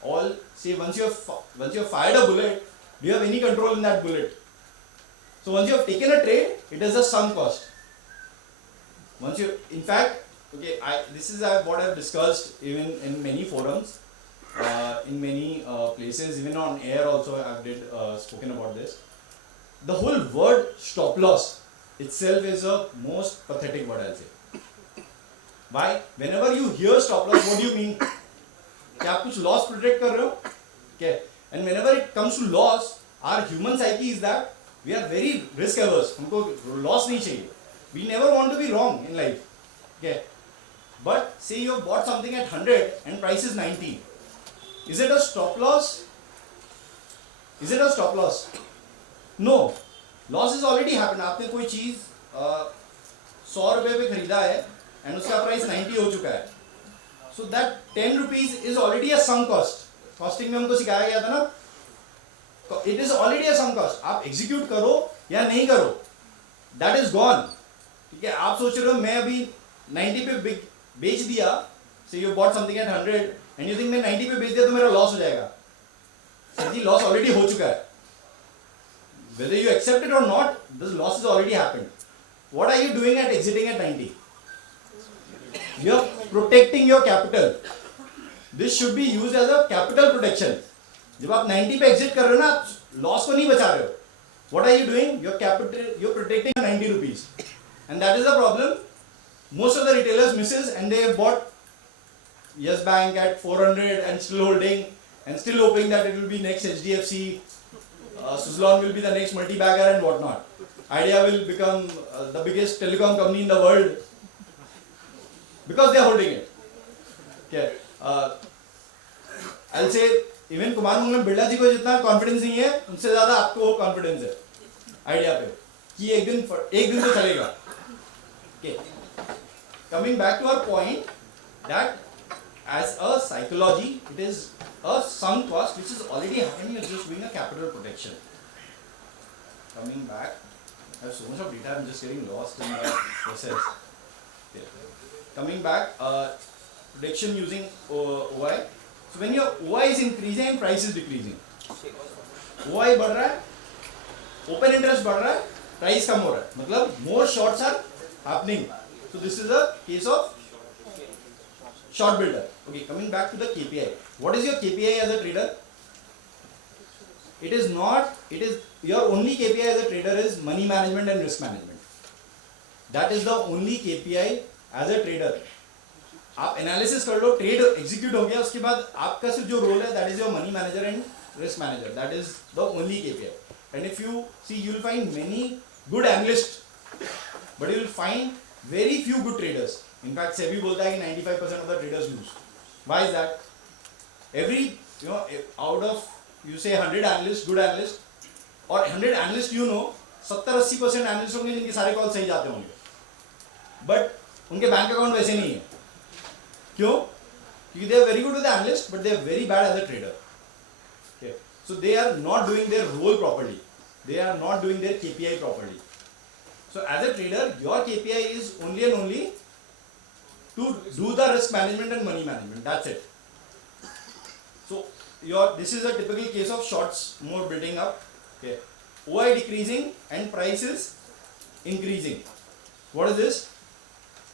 All say once you have fired a bullet, do you have any control in that bullet? So once you have taken a trade, it is a sunk cost. Once you, in fact, okay, this is what I've discussed even in many forums, in many places, even on air also I've spoken about this. The whole word stop loss itself is a most pathetic word, I'll say. Why? Whenever you hear stop loss, what do you mean? क्या आप कुछ loss predict कर रहे हो? Okay. And whenever it comes to loss, our human psyche is that we are very risk averse. हमको loss नहीं चाहिए. We never want to be wrong in life. Okay. But say you have bought something at 100 and price is 90. Is it a stop loss? Is it a stop loss? No. Loss has already happened. आपने कोई चीज 100 रुपए पे खरीदा है and उसका price 90 हो चुका है. So that 10 rupees is already a sunk cost. Costing में हमको सिखाया गया था ना. It is already a sunk cost. आप execute करो या नहीं करो, that is gone. ठीक है, आप सोच रहे हो मैं अभी 90 पे बेच दिया, so you bought something at 100 and you think मैं 90 पे बेच दिया तो मेरा लॉस हो जाएगा. सर जी लॉस ऑलरेडी हो चुका है. Whether you accept it or not, this loss has already happened. What are you doing at exiting at 90? You are protecting your capital. This should be used as a capital protection. जब आप 90 पे exit कर रहे हो ना, आप loss को नहीं बचा रहे हो. What are you doing? You're protecting 90 rupees. And that is the problem. Most of the retailers misses and they have bought Yes Bank at 400 and still holding and still hoping that it will be next HDFC. Suzlon will be the next multi-bagger and whatnot. Idea will become the biggest telecom company in the world because they are holding it. Okay. I'll say even Kumar Mangalam Birla जी को जितना confidence नहीं है उनसे ज़्यादा आपको confidence है idea पे कि एक दिन तो चलेगा. Okay. Coming back to our point that as a psychology it is a sunk cost which is already happening. It's just doing a capital protection. Coming back, I have so much of data, I'm just getting lost in the process. Okay. Coming back, protection using OI. So when your OI is increasing and price is decreasing, OI बढ़ रहा है, open interest बढ़ रहा है, price कम हो रहा है. मतलब more shorts are happening. So this is a case of short builder. Okay, coming back to the KPI. What is your KPI as a trader? It is your only KPI as a trader is money management and risk management. That is the only KPI as a trader. आप analysis कर लो, trade execute हो गया, उसके बाद आपका सिर्फ जो role है that is your money manager and risk manager. That is the only KPI. And if you see you will find many good analyst but you will find very few good traders. In fact SEBI बोलता है कि 95% of the traders lose. Why is that? Every out of you say 100 analysts, good analysts, और 100 analysts 70-80% analysts होंगे जिनके सारे call सही जाते होंगे, बट उनके बैंक अकाउंट वैसे नहीं है. क्यों? क्योंकि they are very good with the analyst but they are very bad as a trader. Okay. So they are not doing their role properly. They are not doing their KPI properly. So as a trader, your KPI is only and only to do the risk management and money management. That's it. So this is a typical case of shorts more building up. Okay. OI decreasing and prices increasing. What is this?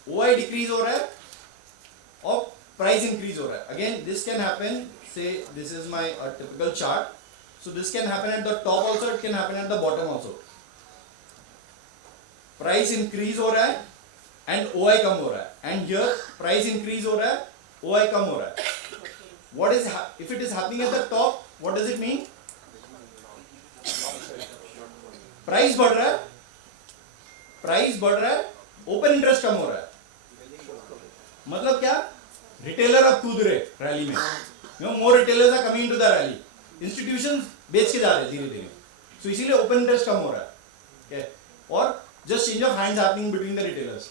OI decrease हो रहा है और price increase हो रहा है. Again, this can happen. Say this is my typical chart. So this can happen at the top also. It can happen at the bottom also. Price increase हो रहा है and OI कम हो रहा है. And here price increase हो रहा है, OI कम हो रहा है. What is if it is happening at the top? What does it mean? Price बढ़ रहा है, price बढ़ रहा है, open interest कम हो रहा है. मतलब क्या? Retailer अब कूद रहे रैली में. More retailers are coming into the rally. Institutions बेच के जा रहे हैं धीरे धीरे. So इसीलिए open interest कम हो रहा है. Okay. और just change of hands happening between the retailers.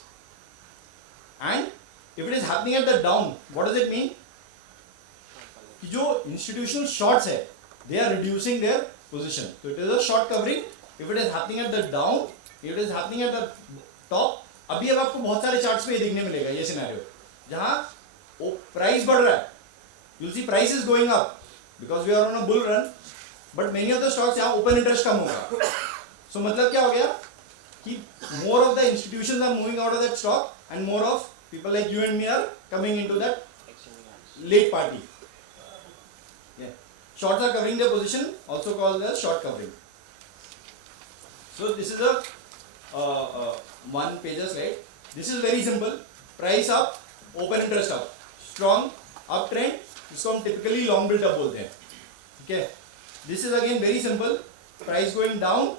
And If it is happening at the down, what does it mean? कि जो institutional shorts है, they are reducing their position. So it is a short covering. If it is happening at the down, if it is happening at the top, अभी अब आपको बहुत सारे charts पे ये देखने मिलेगा ये scenario, जहाँ वो price बढ़ रहा है. You'll see price is going up because we are on a bull run, but many of the stocks यहाँ open interest कम होगा. So मतलब क्या हो गया कि more of the institutions are moving out of that stock and more of people like you and me are coming into that late party. Yeah. Shorts are covering their position, also called as short covering. So this is a one pager slide. This is very simple. Price up, open interest up, strong uptrend. इसको हम typically long build up बोलते हैं. Okay. This is again very simple. Price going down,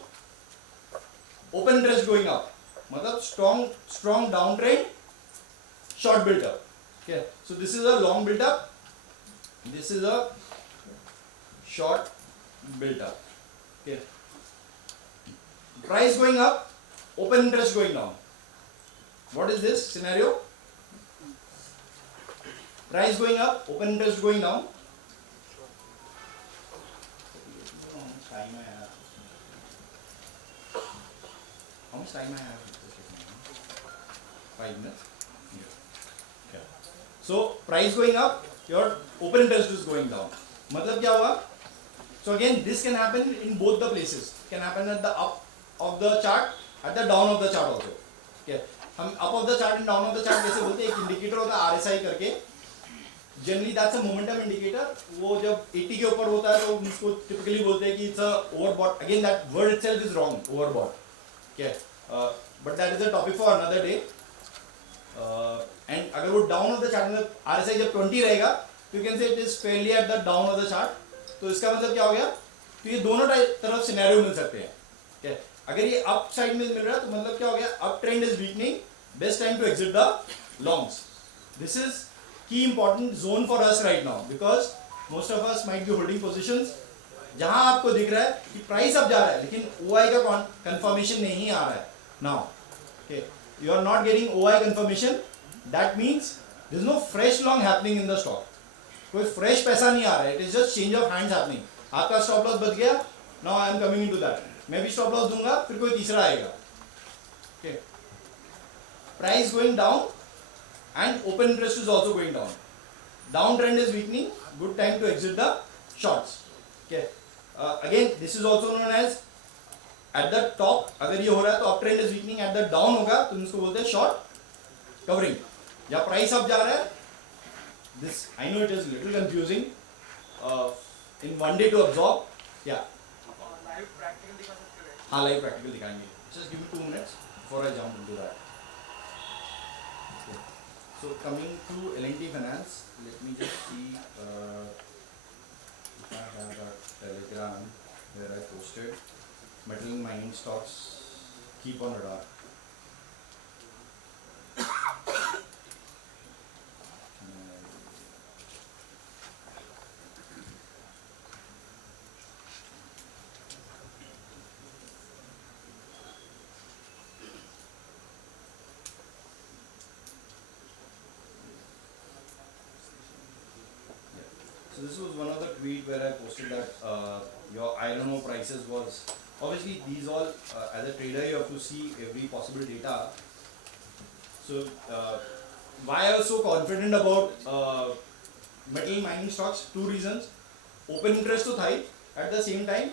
open interest going up. मतलब strong downtrend, short build up. Okay. So this is a long build up. This is a short build up. Okay. Price going up, open interest going down. What is this scenario? Price going up, open interest going down. How much time I have? How much time I have? 5 minutes. Yeah. So price going up, your open interest is going down. मतलब क्या हुआ? So again, this can happen in both the places. It can happen at the up of the chart, at the down of the chart also. Okay. हम up of the chart and down of the chart कैसे बोलते हैं? एक indicator होता है RSI करके. Generally that's a momentum indicator. वो जब 80 के ऊपर होता है तो उसको typically बोलते हैं कि it's a overbought. Again that word itself is wrong. Overbought. Okay. But that is a topic for another day. And अगर वो down of the chart में RSI जब 20 रहेगा, तो you can say it is fairly at the down of the chart. तो इसका मतलब क्या हो गया? तो ये दोनों तरफ सिनेरियो मिल सकते हैं. Okay. अगर ये अप साइड में मिल रहा है तो मतलब क्या हो गया? Up trend is weakening, best time to exit the longs. This is key important zone for us right now because most of us might be holding positions जहां आपको दिख रहा है कि प्राइस अप जा रहा है लेकिन ओआई का कंफर्मेशन नहीं आ रहा है. Now okay, you are not getting OI confirmation. That means there is no fresh long happening in the stock. कोई फ्रेश पैसा नहीं आ रहा है. It is just change of hands happening. आपका स्टॉप लॉस बच गया. Now I am coming into that. मैं भी स्टॉप लॉस दूंगा, फिर कोई तीसरा आएगा. Okay, price going down and open interest is also going down. Down trend is weakening, good time to exit the shorts. Okay, again this is also known as at the top. अगर ये हो रहा है तो up trend is weakening, at the down होगा तो इसको बोलते हैं शॉर्ट कवरिंग. या प्राइस अप जा रहा है, this I know it is little confusing in one day to absorb. या हाँ, लाइव प्रैक्टिकल दिखाएंगे. Just give me 2 minutes before I jump into that. Okay. So coming to L&T Finance, let me just see if I have a telegram where I posted metal and mining stocks. Keep on radar. So this was one of the tweet where I posted that your iron ore prices was obviously these all as a trader you have to see every possible data. So why I was so confident about metal mining stocks? 2 reasons. Open interest was high. At the same time,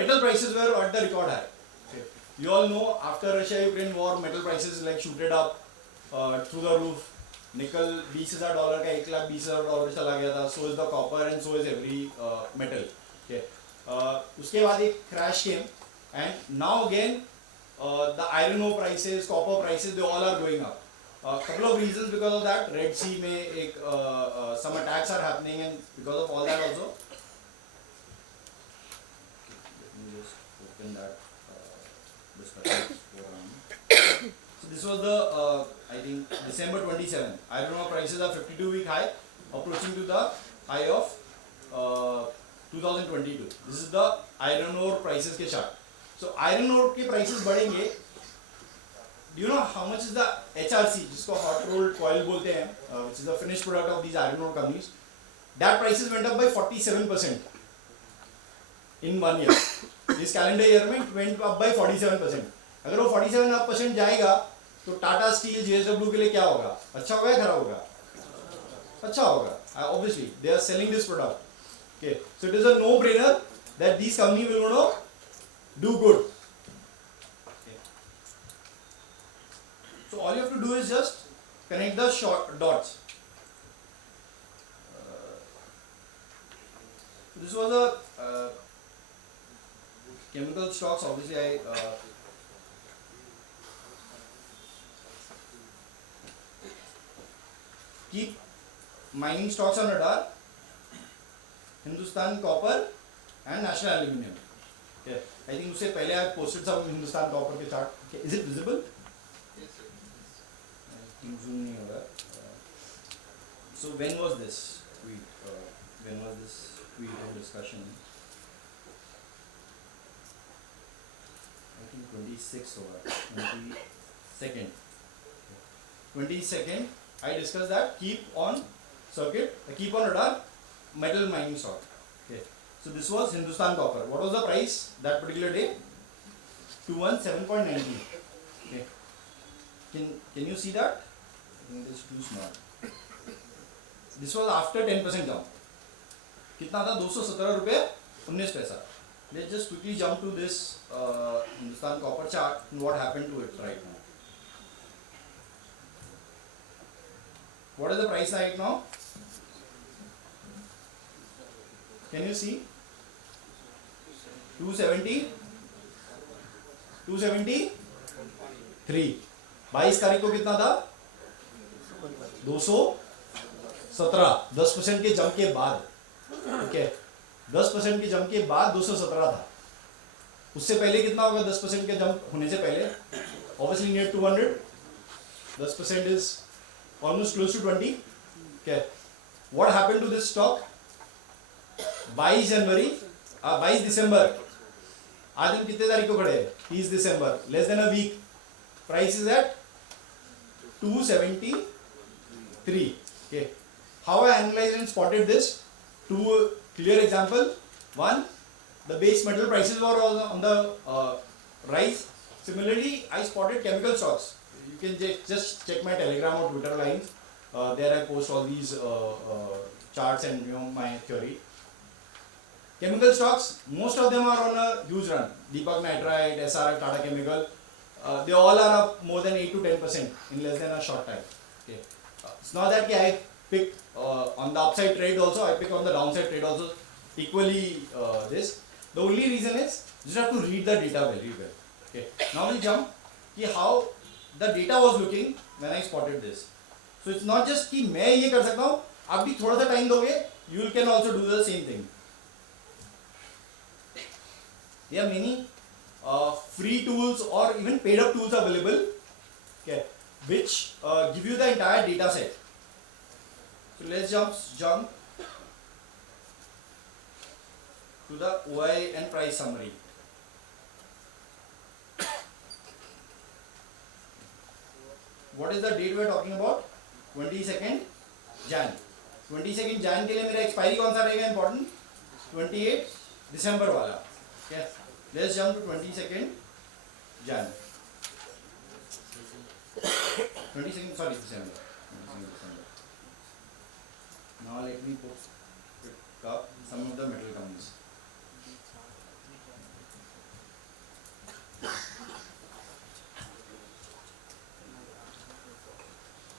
metal prices were at the record high. Okay. You all know after Russia-Ukraine war, metal prices like shooted up through the roof. निकल $20,000 का $1,20,000 चला गया था. So is the copper and so is every metal. उसके बाद एक crash came and now again the iron ore prices, copper prices, they all are going up. couple of reasons because of that. Red Sea में एक some attacks are happening and because of all that also. Let me just open that discussion forum. So this was the I think December 27. Iron ore prices are 52-week high, approaching to the high of 2022. This is the iron ore prices के chart. So iron ore के prices बढ़ेंगे. Do you know how much is the HRC, जिसको hot rolled coil बोलते हैं, which is the finished product of these iron ore companies? That prices went up by 47% in 1 year. This calendar year में it went up by 47%. अगर वो 47% जाएगा तो Tata steel JSW के लिए क्या होगा? अच्छा होगा या खराब होगा? अच्छा होगा. Obviously, they are selling this product. Okay, so it is a no-brainer that these companies will gonna do good. So all you have to do is just connect the short dots. This was a chemical stocks. Obviously, I keep mining stocks on radar. Hindustan Copper and National Aluminium. Okay, I think उससे पहले I posted some Hindustan Copper के chart. Okay, is it visible? Zoom नहीं होगा. So when was this tweet? When was this tweet or discussion? I think 26th होगा. 22nd. 22nd. I discussed that keep on circuit, keep on radar, metal mining stock. Okay. So this was Hindustan Copper. What was the price that particular day? 217.90. Okay. Can you see that? I think it is too small. This was after 10% jump. कितना था? 217 रुपये 19 पैसा. Let's just quickly jump to this Hindustan Copper chart and what happened to it right now. What is the price right now? Can you see? 270, 273. 22 तारीख को कितना था? 217. 10% के jump के बाद. ओके, 10% के जंप के बाद 217 था. उससे पहले कितना होगा? 10% के जंप होने से पहले obviously near 200. 10% is almost close to 20. Okay, what happened to this stock? 22 जनवरी 22 दिसंबर. आज हम कितने तारीख को खड़े हैं? 30 दिसंबर. Less than a week. Price is at 273. Okay, how I analyzed and spotted this? Two clear example. One, the base metal prices were all on the rise. Similarly, I spotted chemical stocks. You can just check my Telegram or Twitter lines. There I post all these charts and my theory. Chemical stocks, most of them are on a huge run. Deepak Nitrite, SRF, Tata Chemical, they all are up more than 8 to 10% in less than a short time. Okay. It's not that I pick on the upside trade also, I pick on the downside trade also equally this. The only reason is you just have to read the data very well. Okay. Now we jump how the data was looking when I spotted this. So it's not just कि मैं ये कर सकता हूँ, आप भी थोड़ा सा टाइम दोगे, you can also do the same thing. There are many free tools or even paid up tools available, okay, which give you the entire data set. So let's jump to the OI and price summary. What is the date we are talking about? 22nd Jan. 22nd Jan के लिए मेरा expiry कौन सा रहेगा important? 28 December वाला. Okay. Let's jump to 22nd Jan. 22nd, sorry, December. 22nd December. Now let me pick up some of the metal companies.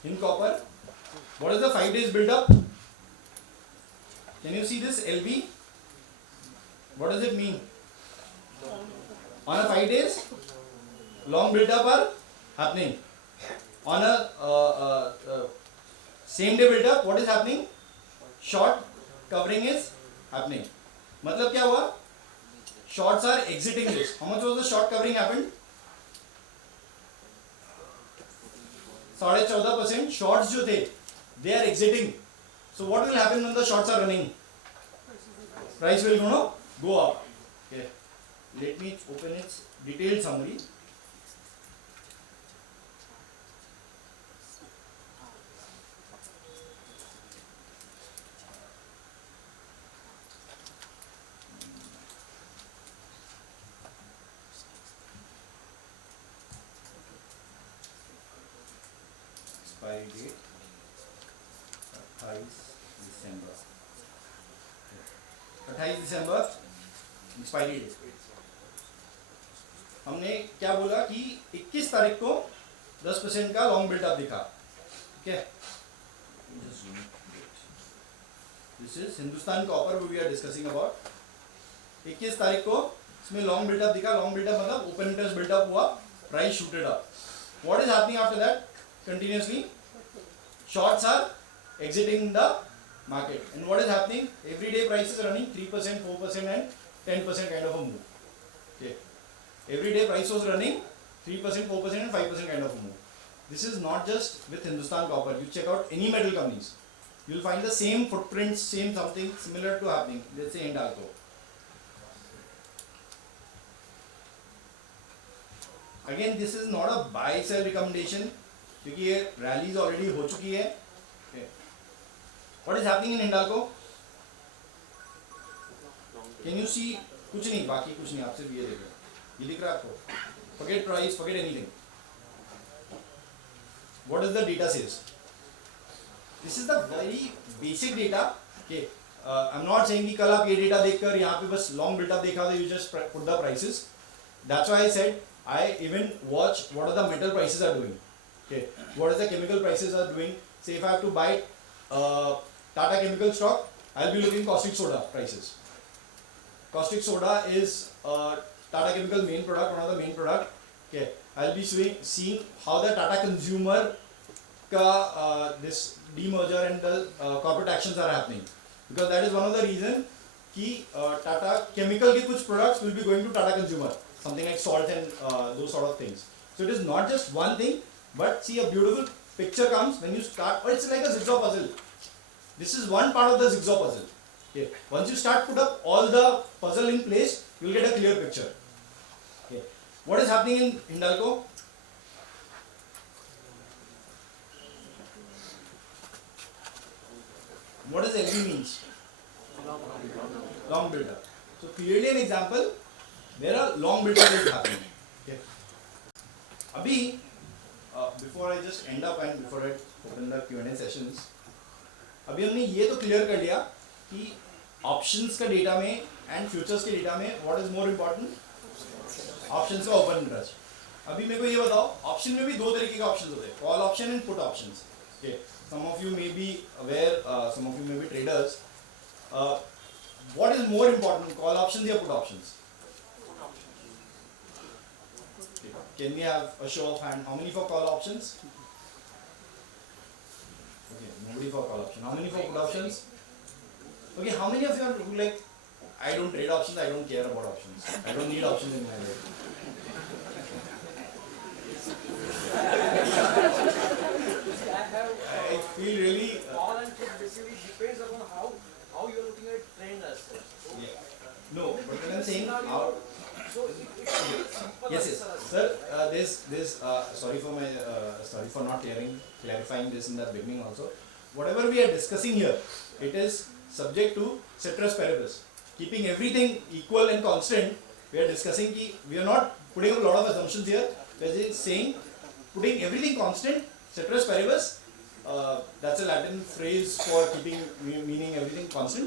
In copper, what is the 5 days build up? Can you see this LB? What does it mean? On a 5 days, long build up are happening. On a same day build up, what is happening? Short covering is happening. मतलब क्या हुआ? Shorts are exiting this. How much was the short covering happened? 14.5% shorts जो थे, they are exiting. So what will happen when the shorts are running? Price will go up. Okay. Let me open its detailed summary. Expiry date 28 दिसंबर 28 दिसंबर expiry date. हमने क्या बोला कि 21 तारीख को 10% का लॉन्ग बिल्डअप दिखा, ठीक है। This is Hindustan Copper we are discussing about. 21 तारीख को इसमें लॉन्ग बिल्डअप दिखा। लॉन्ग बिल्डअप मतलब ओपन इंटरेस्ट बिल्डअप हुआ, price shooted up. What is happening after that? Continuously shorts are exiting the market, and what is happening? Every day price is running 3%, 4% and 10% kind of a move. Okay, every day price was running 3%, 4% and 5% kind of a move. This is not just with Hindustan Copper. You check out any metal companies, you will find the same footprints, same something similar to happening. Let's say Hindalco. Again, this is not a buy sell recommendation क्योंकि ये rallies already हो चुकी है. Okay. What is happening in Hindalco? Can you see? कुछ नहीं, बाकी कुछ नहीं, आप सिर्फ ये देखो, ये दिख रहा है आपको? Forget price, forget anything. What does the data says? This is the very basic data. Okay, I'm not saying कि कल आप ये data देखकर यहाँ पे बस long build-up देखा तो you just put the prices. That's why I said I even watch what are the metal prices are doing. Okay, what is the chemical prices are doing? Say if I have to buy Tata Chemical stock, I'll be looking caustic soda prices. Caustic soda is Tata Chemical main product, one of the main product. Okay, I'll be seeing how the Tata Consumer ka this demerger and the corporate actions are happening, because that is one of the reason कि Tata Chemical के कुछ products will be going to Tata Consumer, something like salt and those sort of things. So it is not just one thing, but see a beautiful picture comes when you start, or it's like a jigsaw puzzle. This is one part of the jigsaw puzzle. Okay. Once you start put up all the puzzle in place, you will get a clear picture. Okay. What is happening in Hindalco? What does LB means? Long build-up. So clearly an example where a long build-up is happening. Okay. Abhi, before I just end up and before I open the Q&A sessions, अभी हमने ये तो clear कर लिया कि options का data में and futures के डेटा में what is more important? Options का ओपन इंटरेस्ट. अभी मेरे को ये बताओ, ऑप्शन में भी दो तरीके के ऑप्शंस होते हैं, call option and put options. Okay, some of you may be aware, some of you may be traders. What is more important, call options या put options? Can we have a show of hand? How many for call options? Okay, nobody for call option. How many for put options? Okay, how many of you are who like, I don't trade options, I don't care about options, I don't need options in my life? I feel really. Call and put basically depends upon how you are looking at trend as such. Yeah. No, but when I'm saying how. So it's simple. Yes, sir. This sorry for not clarifying this in the beginning also. Whatever we are discussing here, it is subject to ceteris paribus. Keeping everything equal and constant, we are discussing कि we are not putting up a lot of assumptions here. We are just saying putting everything constant, ceteris paribus. That's a Latin phrase for keeping meaning everything constant.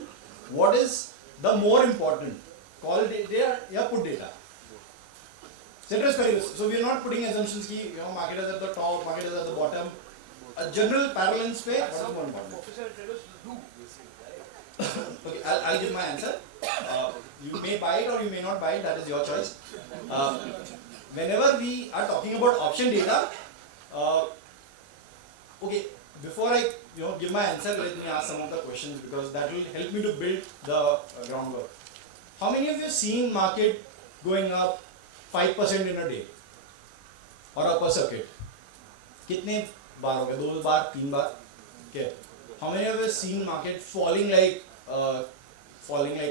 What is the more important? Call data या put data. Ceteris paribus. So we are not putting assumptions कि market is at the top, market is at the bottom. A general parallel पे what is more important? Professional traders do basically, right? Okay, I'll give my answer. You may buy it or you may not buy it. That is your choice. Whenever we are talking about option data, okay. Before I give my answer, let me ask some of the questions because that will help me to build the groundwork. How many of you have seen market going up 5% in a day or upper circuit? कितने बार हो गए? 2 बार, 3 बार? Okay. How many of you have seen market falling like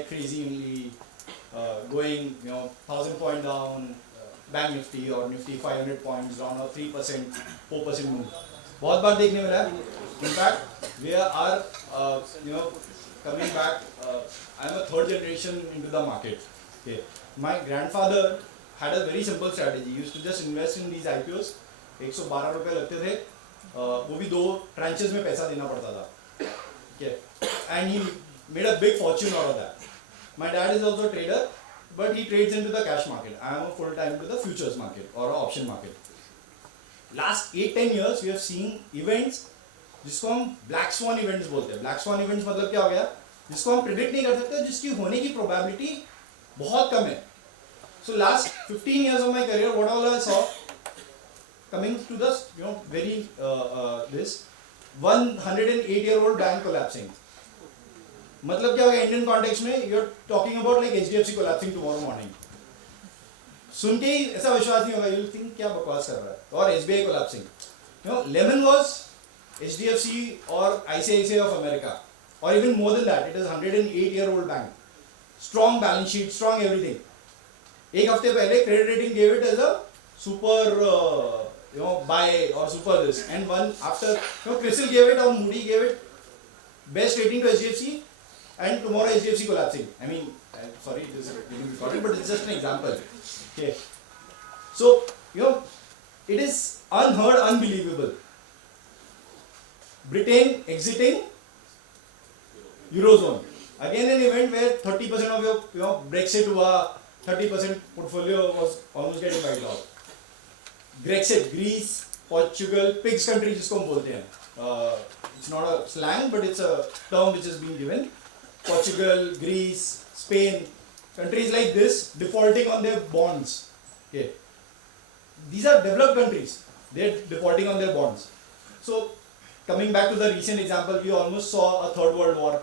crazy, going 1,000 point down, Bank Nifty or Nifty 500 points down or 3%, 4% move? बहुत बार देखने मिला है. In fact, we are coming back. I am a third generation into the market. Okay. My grandfather had a very simple strategy. He used to just invest in these IPOs. 112 रुपए लगते थे, वो भी 2 tranches में पैसा देना पड़ता था. Okay. And he made a big fortune out of that. My dad is also a trader, but he trades into the cash market. I am a full time to the futures market or option market. Last 8-10 years we have seen events जिसको हम black swan events बोलते हैं. Black swan events मतलब क्या हो गया, जिसको हम प्रिडिक्ट नहीं कर सकते, जिसकी होने की प्रोबेबिलिटी बहुत कम है. So last 15 years of my career, what all I saw coming to this, very this 108-year-old bank collapsing. मतलब क्या हो गया इंडियन कॉन्टेक्स्ट में, you are talking about like HDFC collapsing tomorrow morning. सुन के ही ऐसा विश्वास नहीं होगा, यू थिंक क्या बकवास कर रहा है. और SBI collapsing. Lehman was HDFC or ICICI of America, or even more than that. It is 108-year-old bank, strong balance sheet, strong everything. एक हफ्ते पहले credit rating gave it as a super buy or super this, and one after CRISIL gave it or Moody gave it best rating to HDFC, and tomorrow HDFC collapsing. I mean, sorry, this is being recorded, but it's just an example. Okay, so it is unheard, unbelievable. Britain exiting Eurozone. Again an event where 30% of your Brexit हुआ, 30% portfolio was almost getting wiped out. Brexit, Greece, Portugal, pigs country जिसको हम बोलते हैं. It's not a slang, but it's a term which has been given. Portugal, Greece, Spain, countries like this defaulting on their bonds. Okay. These are developed countries. They're defaulting on their bonds. So coming back to the recent example, we almost saw a third world war.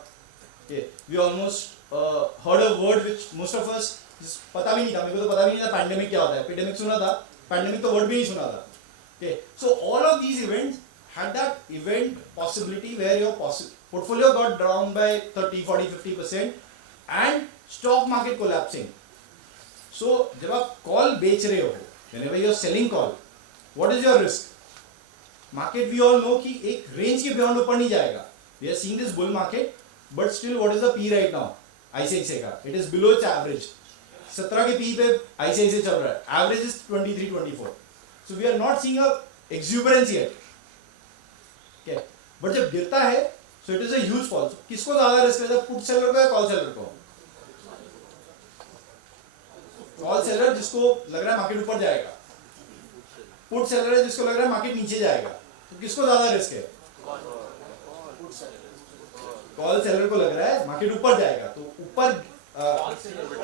Okay. We almost heard a word which most of us पता भी नहीं था. मेरे को तो पता भी नहीं था pandemic क्या होता है. Epidemic सुना था, pandemic तो word भी नहीं सुना था. Okay. So all of these events had that event possibility where your portfolio got down by 30, 40, 50% and stock market collapsing. So जब आप call बेच रहे हो, whenever you are selling call, what is your risk? Market we all know कि एक range के beyond ऊपर नहीं जाएगा. We are seeing this bull market, but still what is the P right now? ICICI का, it is below its average. 17 के P पे ICICI चल रहा है. Average is 23, 24. So we are not seeing a exuberance yet. Okay, but जब गिरता है, so it is a huge fall. So किसको ज़्यादा risk रहता है? Put seller को या call seller को? Call seller जिसको लग रहा है market ऊपर जाएगा. Put seller है जिसको लग रहा है market नीचे जाएगा. तो किसको ज़्यादा risk है? Call seller को लग रहा है market ऊपर जाएगा. तो ऊपर कॉल सेलर को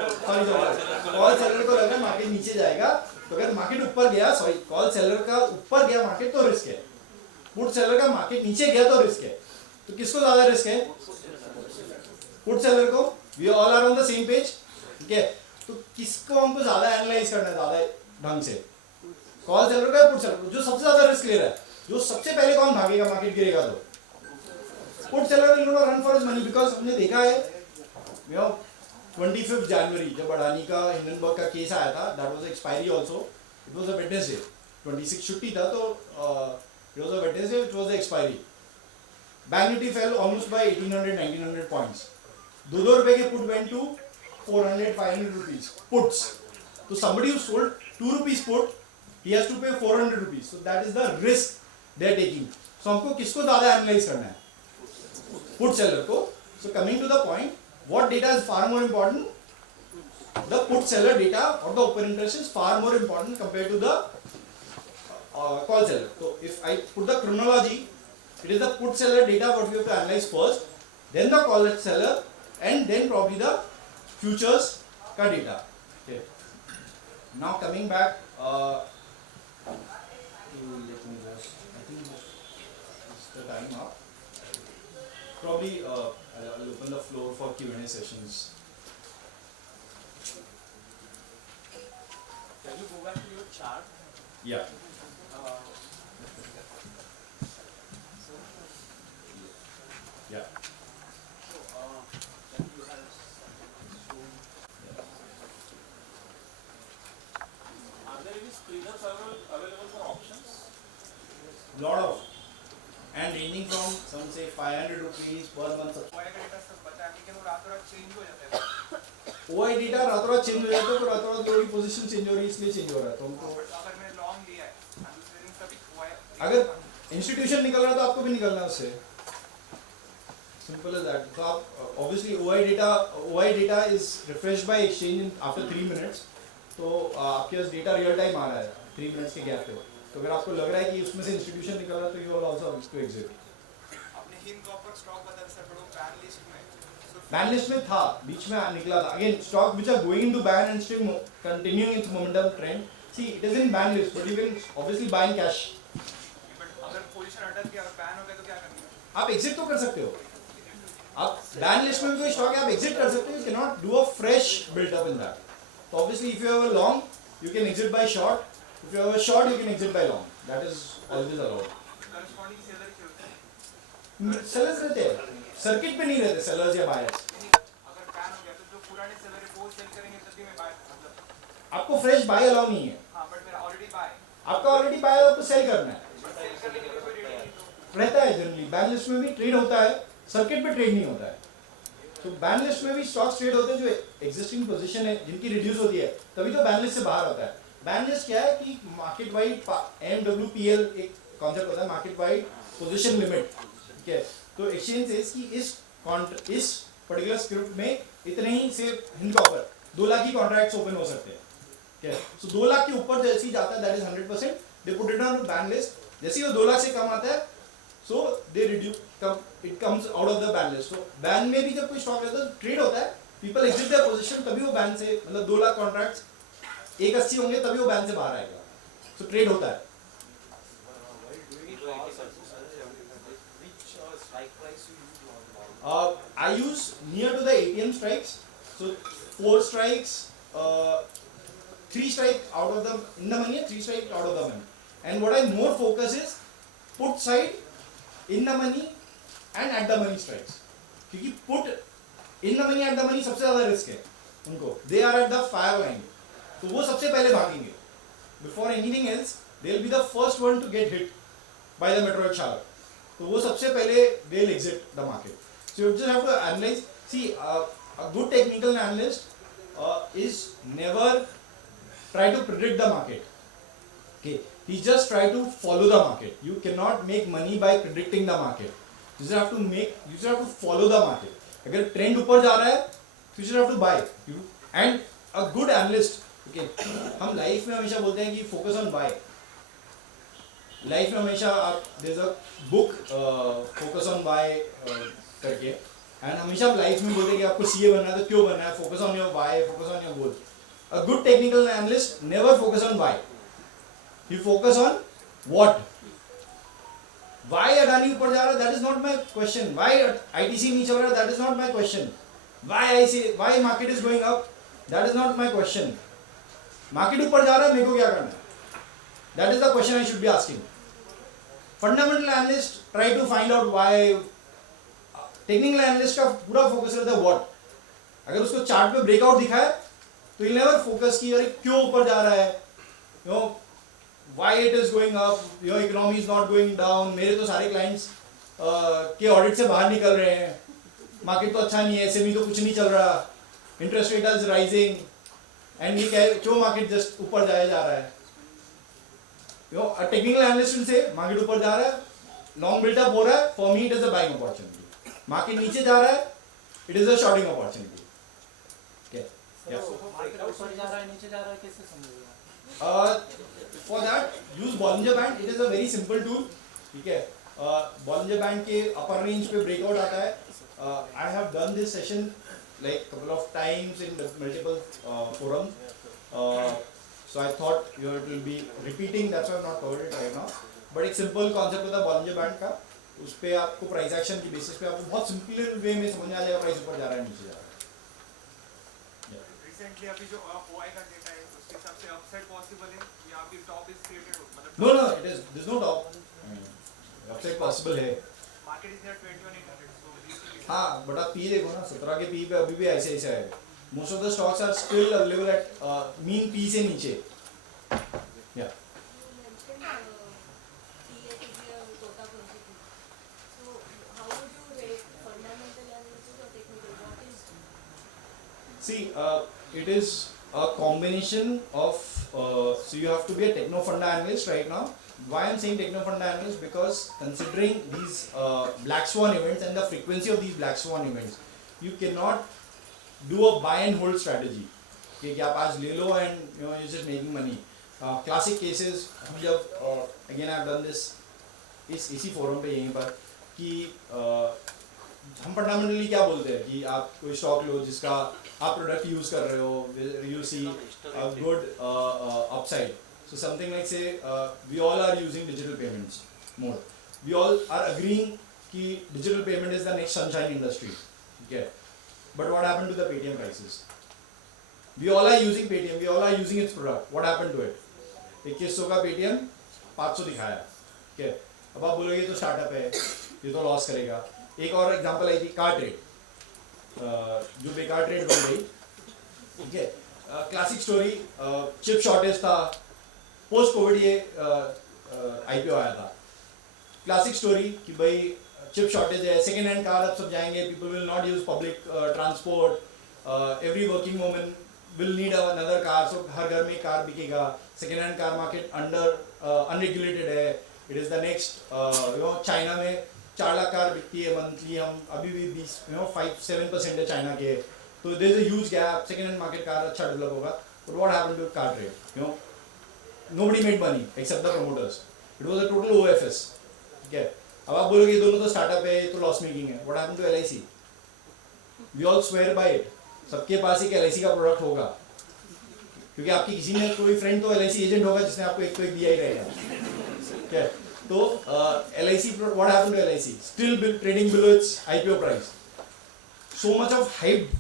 लग रहा है मार्केट नीचे जाएगा. तो अगर मार्केट ऊपर गया, सॉरी कॉल सेलर का ऊपर गया मार्केट तो रिस्क है. पुट सेलर का मार्केट नीचे गया तो रिस्क है. तो किसको ज्यादा रिस्क है? पुट सेलर को. We all are on the same page. ठीक है, तो किसको हमको ज्यादा एनालाइज करना है ज्यादा ढंग से? कॉल सेलर का या पुट सेलर को? जो सबसे ज्यादा रिस्क ले रहा है, जो सबसे पहले कौन भागेगा मार्केट गिरेगा तो? Put seller will not run for his money, because हमने देखा है 25 जनवरी जब अडानी का हिंडनबर्ग का केस आया था, that was expiry also. It was a Wednesday. 26 छुट्टी था, तो it was a Wednesday, it was the expiry. Bank Nifty fell almost by 1800-1900 points. 2 रुपए के put went to 400-500 rupees puts. तो somebody who sold 2 rupees put, he has to pay 400 rupees. So that is the risk they are taking. So हमको किसको ज़्यादा analyse करना है? Put seller को. So coming to the point, what data is far more important? The put seller data or the open interest is far more important compared to the call seller. So if I put the chronology, it is the put seller data what we have to analyze first, then the call seller, and then probably the futures ka data. Okay. Now coming back to, let me just, I think it's the time up. Probably I'll open the floor for Q&A sessions. Can you go back to your chart? Yeah. Yeah. So, can you have shown? Are there any screeners available for options? Lot of, and ranging from some say 500 rupees per month. OI data रातों रात change हो जाता है, तो रातों रात लोगों की पोजीशन चेंज हो रही है, इसलिए चेंज हो रहा है. तो हमको अगर इंस्टीट्यूशन निकल रहा है तो आपको भी निकलना है उससे, सिंपल एज दैट. तो आप obviously OI data is refreshed by exchange after 3 minutes. तो आपके पास डेटा रियल टाइम आ रहा है 3 मिनट्स के गैप पे. तो अगर आपको लग रहा है कि उसमें से इंस्टीट्यूशन निकल रहा है तो you will also to exit. आपने हिंद कॉपर स्टॉक बताया सर, बट वो बैन लिस्ट में, बैन लिस्ट में था, बीच में निकला था. Again stock which are going into ban and still continuing its momentum trend. See it is in ban list but you can obviously buy in cash. But अगर position अटक गया और बैन हो गया तो क्या करेंगे? आप एग्जिट तो कर सकते हो. आप बैन लिस्ट में भी कोई स्टॉक है आप एग्जिट कर सकते हो. You can not do a fresh buildup in that. तो obviously if you have a long you can exit by short. If you have a short you can exit by long. That is always allowed. Corresponding seller क्यों होता है? Sellers रहते हैं, circuit पे नहीं रहते sellers या बायर्स. अगर बैन हो गया तो जो पुराने सेलर है वो सेल करेंगे तब भी मैं बाय, मतलब आपको फ्रेश बाय अलाउ नहीं है. हाँ, बट मेरा ऑलरेडी बाय, आपका ऑलरेडी बाय आपको सेल करना है. सेल करने के लिए कोई रेडी नहीं तो रहता है जनरली. बैन लिस्ट में भी ट्रेड होता है, सर्किट पे ट्रेड नहीं होता है. तो बैन लिस्ट में भी स्टॉक्स ट्रेड होते हैं जो एग्जिस्टिंग पोजीशन है जिनकी रिड्यूस होती है, तभी तो बैन लिस्ट से बाहर होता है. बैन लिस्ट क्या है कि मार्केट वाइड MWPL एक कॉन्सेप्ट होता है, मार्केट वाइड पोजीशन लिमिट. ठीक है. तो एक्सचेंज सेज कि इस पर्टिकुलर स्क्रिप्ट में इतने ही से हिंद कॉपर 2 लाख की कॉन्ट्रैक्ट्स ओपन हो सकते हैं. ठीक है. सो 2 लाख के ऊपर जैसे ही जाता है that is 100% they put it on ban list. जैसे ही वो 2 लाख से कम आता है so they reduce it comes out of the ban list. तो बैन में भी जब कोई स्टॉक रहता है ट्रेड होता है, पीपल एग्जिट देयर पोजीशन, तभी वो बैन से, मतलब 2 लाख कॉन्ट्रैक्ट्स 180 होंगे तभी वो बैन से बाहर आएगा. सो ट्रेड होता है. I use near to the ATM strikes. So 4 strikes, 3 strike out of the in the money, 3 strike out of the money. And what I more focus is put side, in the money and at the money strikes. क्योंकि put in the money at the money सबसे ज़्यादा risk है उनको. They are at the fire line. तो वो सबसे पहले भागेंगे. Before anything else, they will be the first one to get hit by the meteoric shower. तो वो सबसे पहले they will exit the market. So you just have to analyze. See, a good technical analyst is never try to predict the market. Okay, he just try to follow the market. You cannot make money by predicting the market. You just have to follow the market. अगर trend ऊपर जा रहा है, you just have to buy. And a good analyst. Okay, हम life में हमेशा बोलते हैं कि focus on buy. लाइफ में हमेशा आप there's a book focus on buy करके, एंड हमेशा आप लाइफ में बोलते हैं कि आपको CA बनना है तो क्यों बनना है, focus on your why, focus on your goal. A good technical analyst never focus on why, he focus on what. Why Adani ऊपर जा रहा है that is not my question. Why ITC नीचे चल रहा है that is not my question. Why market is going up that is not my question. Market ऊपर जा रहा है मेरे को क्या करना है, that is the question I should be asking. Fundamental analyst try to find out why. Technical analyst का पूरा फोकस रहता है व्हाट. अगर उसको चार्ट पे ब्रेकआउट दिखा है तो ही नेवर फोकस की अरे क्यों ऊपर जा रहा है, you know why it is going up, your economy is not going down. मेरे तो सारे क्लाइंट्स के ऑडिट से बाहर निकल रहे हैं, मार्केट तो अच्छा नहीं है, SME तो कुछ नहीं चल रहा, interest rate is rising, and ये क्या क्यों मार्केट जस्ट ऊपर जाया जा रहा है. यू नो टेक्निकल एनालिस्ट से मार्केट ऊपर जा रहा है, लॉन्ग बिल्डअप हो रहा है, for me it is a buying opportunity. Market नीचे जा रहा है it is a shorting opportunity. Market ऊपर जा रहा है नीचे जा रहा है कैसे समझेगा? For that use Bollinger band. It is a very simple tool. ठीक है. बॉलिंजर बैंड के अपर रेंज पे ब्रेकआउट आता है. I have done this session like couple of times in multiple forums. So I thought it will be repeating, that's why I've not covered it right now. But एक simple concept होता है Bollinger band का. उस पे आपको price action की basis पे आपको बहुत सिंपल वे में समझ में आ जाएगा प्राइस ऊपर जा रहा है नीचे जा रहा है. रिसेंटली अभी जो OI का डेटा है उसके हिसाब से अपसाइड पॉसिबल है या अभी टॉप इज क्रिएटेड, मतलब no it is there is no top. Upside possible है. Market is near 21800. सो हाँ बट आप पी देखो ना 17 के पी पे अभी भी ऐसे है. Most of the stocks are still available at mean P से नीचे. या See, it is a combination of, so you have to be a techno funda analyst right now, Why I'm saying techno funda analyst, because considering these black swan events and the frequency of these black swan events, you cannot do a buy and hold strategy. कि आप आज ले लो and you're just making money. Classic cases, जब again I've done this इसी forum पे यहीं पर कि हम फंडामेंटली क्या बोलते हैं कि आप कोई स्टॉक लो जिसका आप प्रोडक्ट यूज कर रहे हो, you see a good upside. So something like say we all are using digital payments more. We all are agreeing कि digital payment is the next sunshine industry. Okay. But what happened to the Paytm prices? We all are using Paytm. We all are using its product. What happened to it? 2100 का Paytm 500 दिखाया. Okay. अब आप बोलोगे ये तो startup है, ये तो लॉस करेगा. एक और एग्जांपल आई थी कार ट्रेड, जो बेकार ट्रेड बन गई. ठीक है. क्लासिक स्टोरी, चिप शॉर्टेज था, पोस्ट कोविड ये आईपीओ आया था. क्लासिक स्टोरी कि भाई चिप शॉर्टेज है, सेकेंड हैंड कार अब सब जाएंगे, people will not use public transport, every working woman will need another car, so हर घर में एक कार बिकेगा. Second hand car market unregulated है. It is the next China में 4 लाख कार बिकती है मंथली. हम अभी भी 5-7% है चाइना के. तो there is a huge gap. Second hand market car अच्छा डेवलप होगा. But what happened to car trade? Nobody made money except the promoters. It was a total OFS. Okay. अब आप बोलोगे ये दोनों तो स्टार्टअप है, ये तो लॉस मेकिंग है. What happened to LIC? We all swear by it. सबके पास एक LIC का प्रोडक्ट होगा, क्योंकि आपकी किसी ने कोई फ्रेंड तो LIC एजेंट होगा जिसने आपको एक तो एक दिया ही रहेगा. Okay. तो LIC, what happened to LIC? Still trading below its IPO price. So much of hyped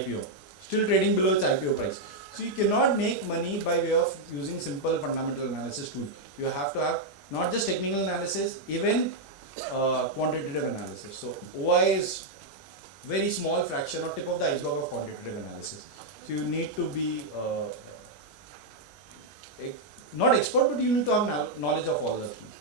IPO. Still trading below its IPO price. So you cannot make money by way of using simple fundamental analysis tool. You have to have not just technical analysis, even quantitative analysis. So OI is very small fraction or tip of the iceberg of quantitative analysis. So you need to be not expert, but you need to have knowledge of all the things.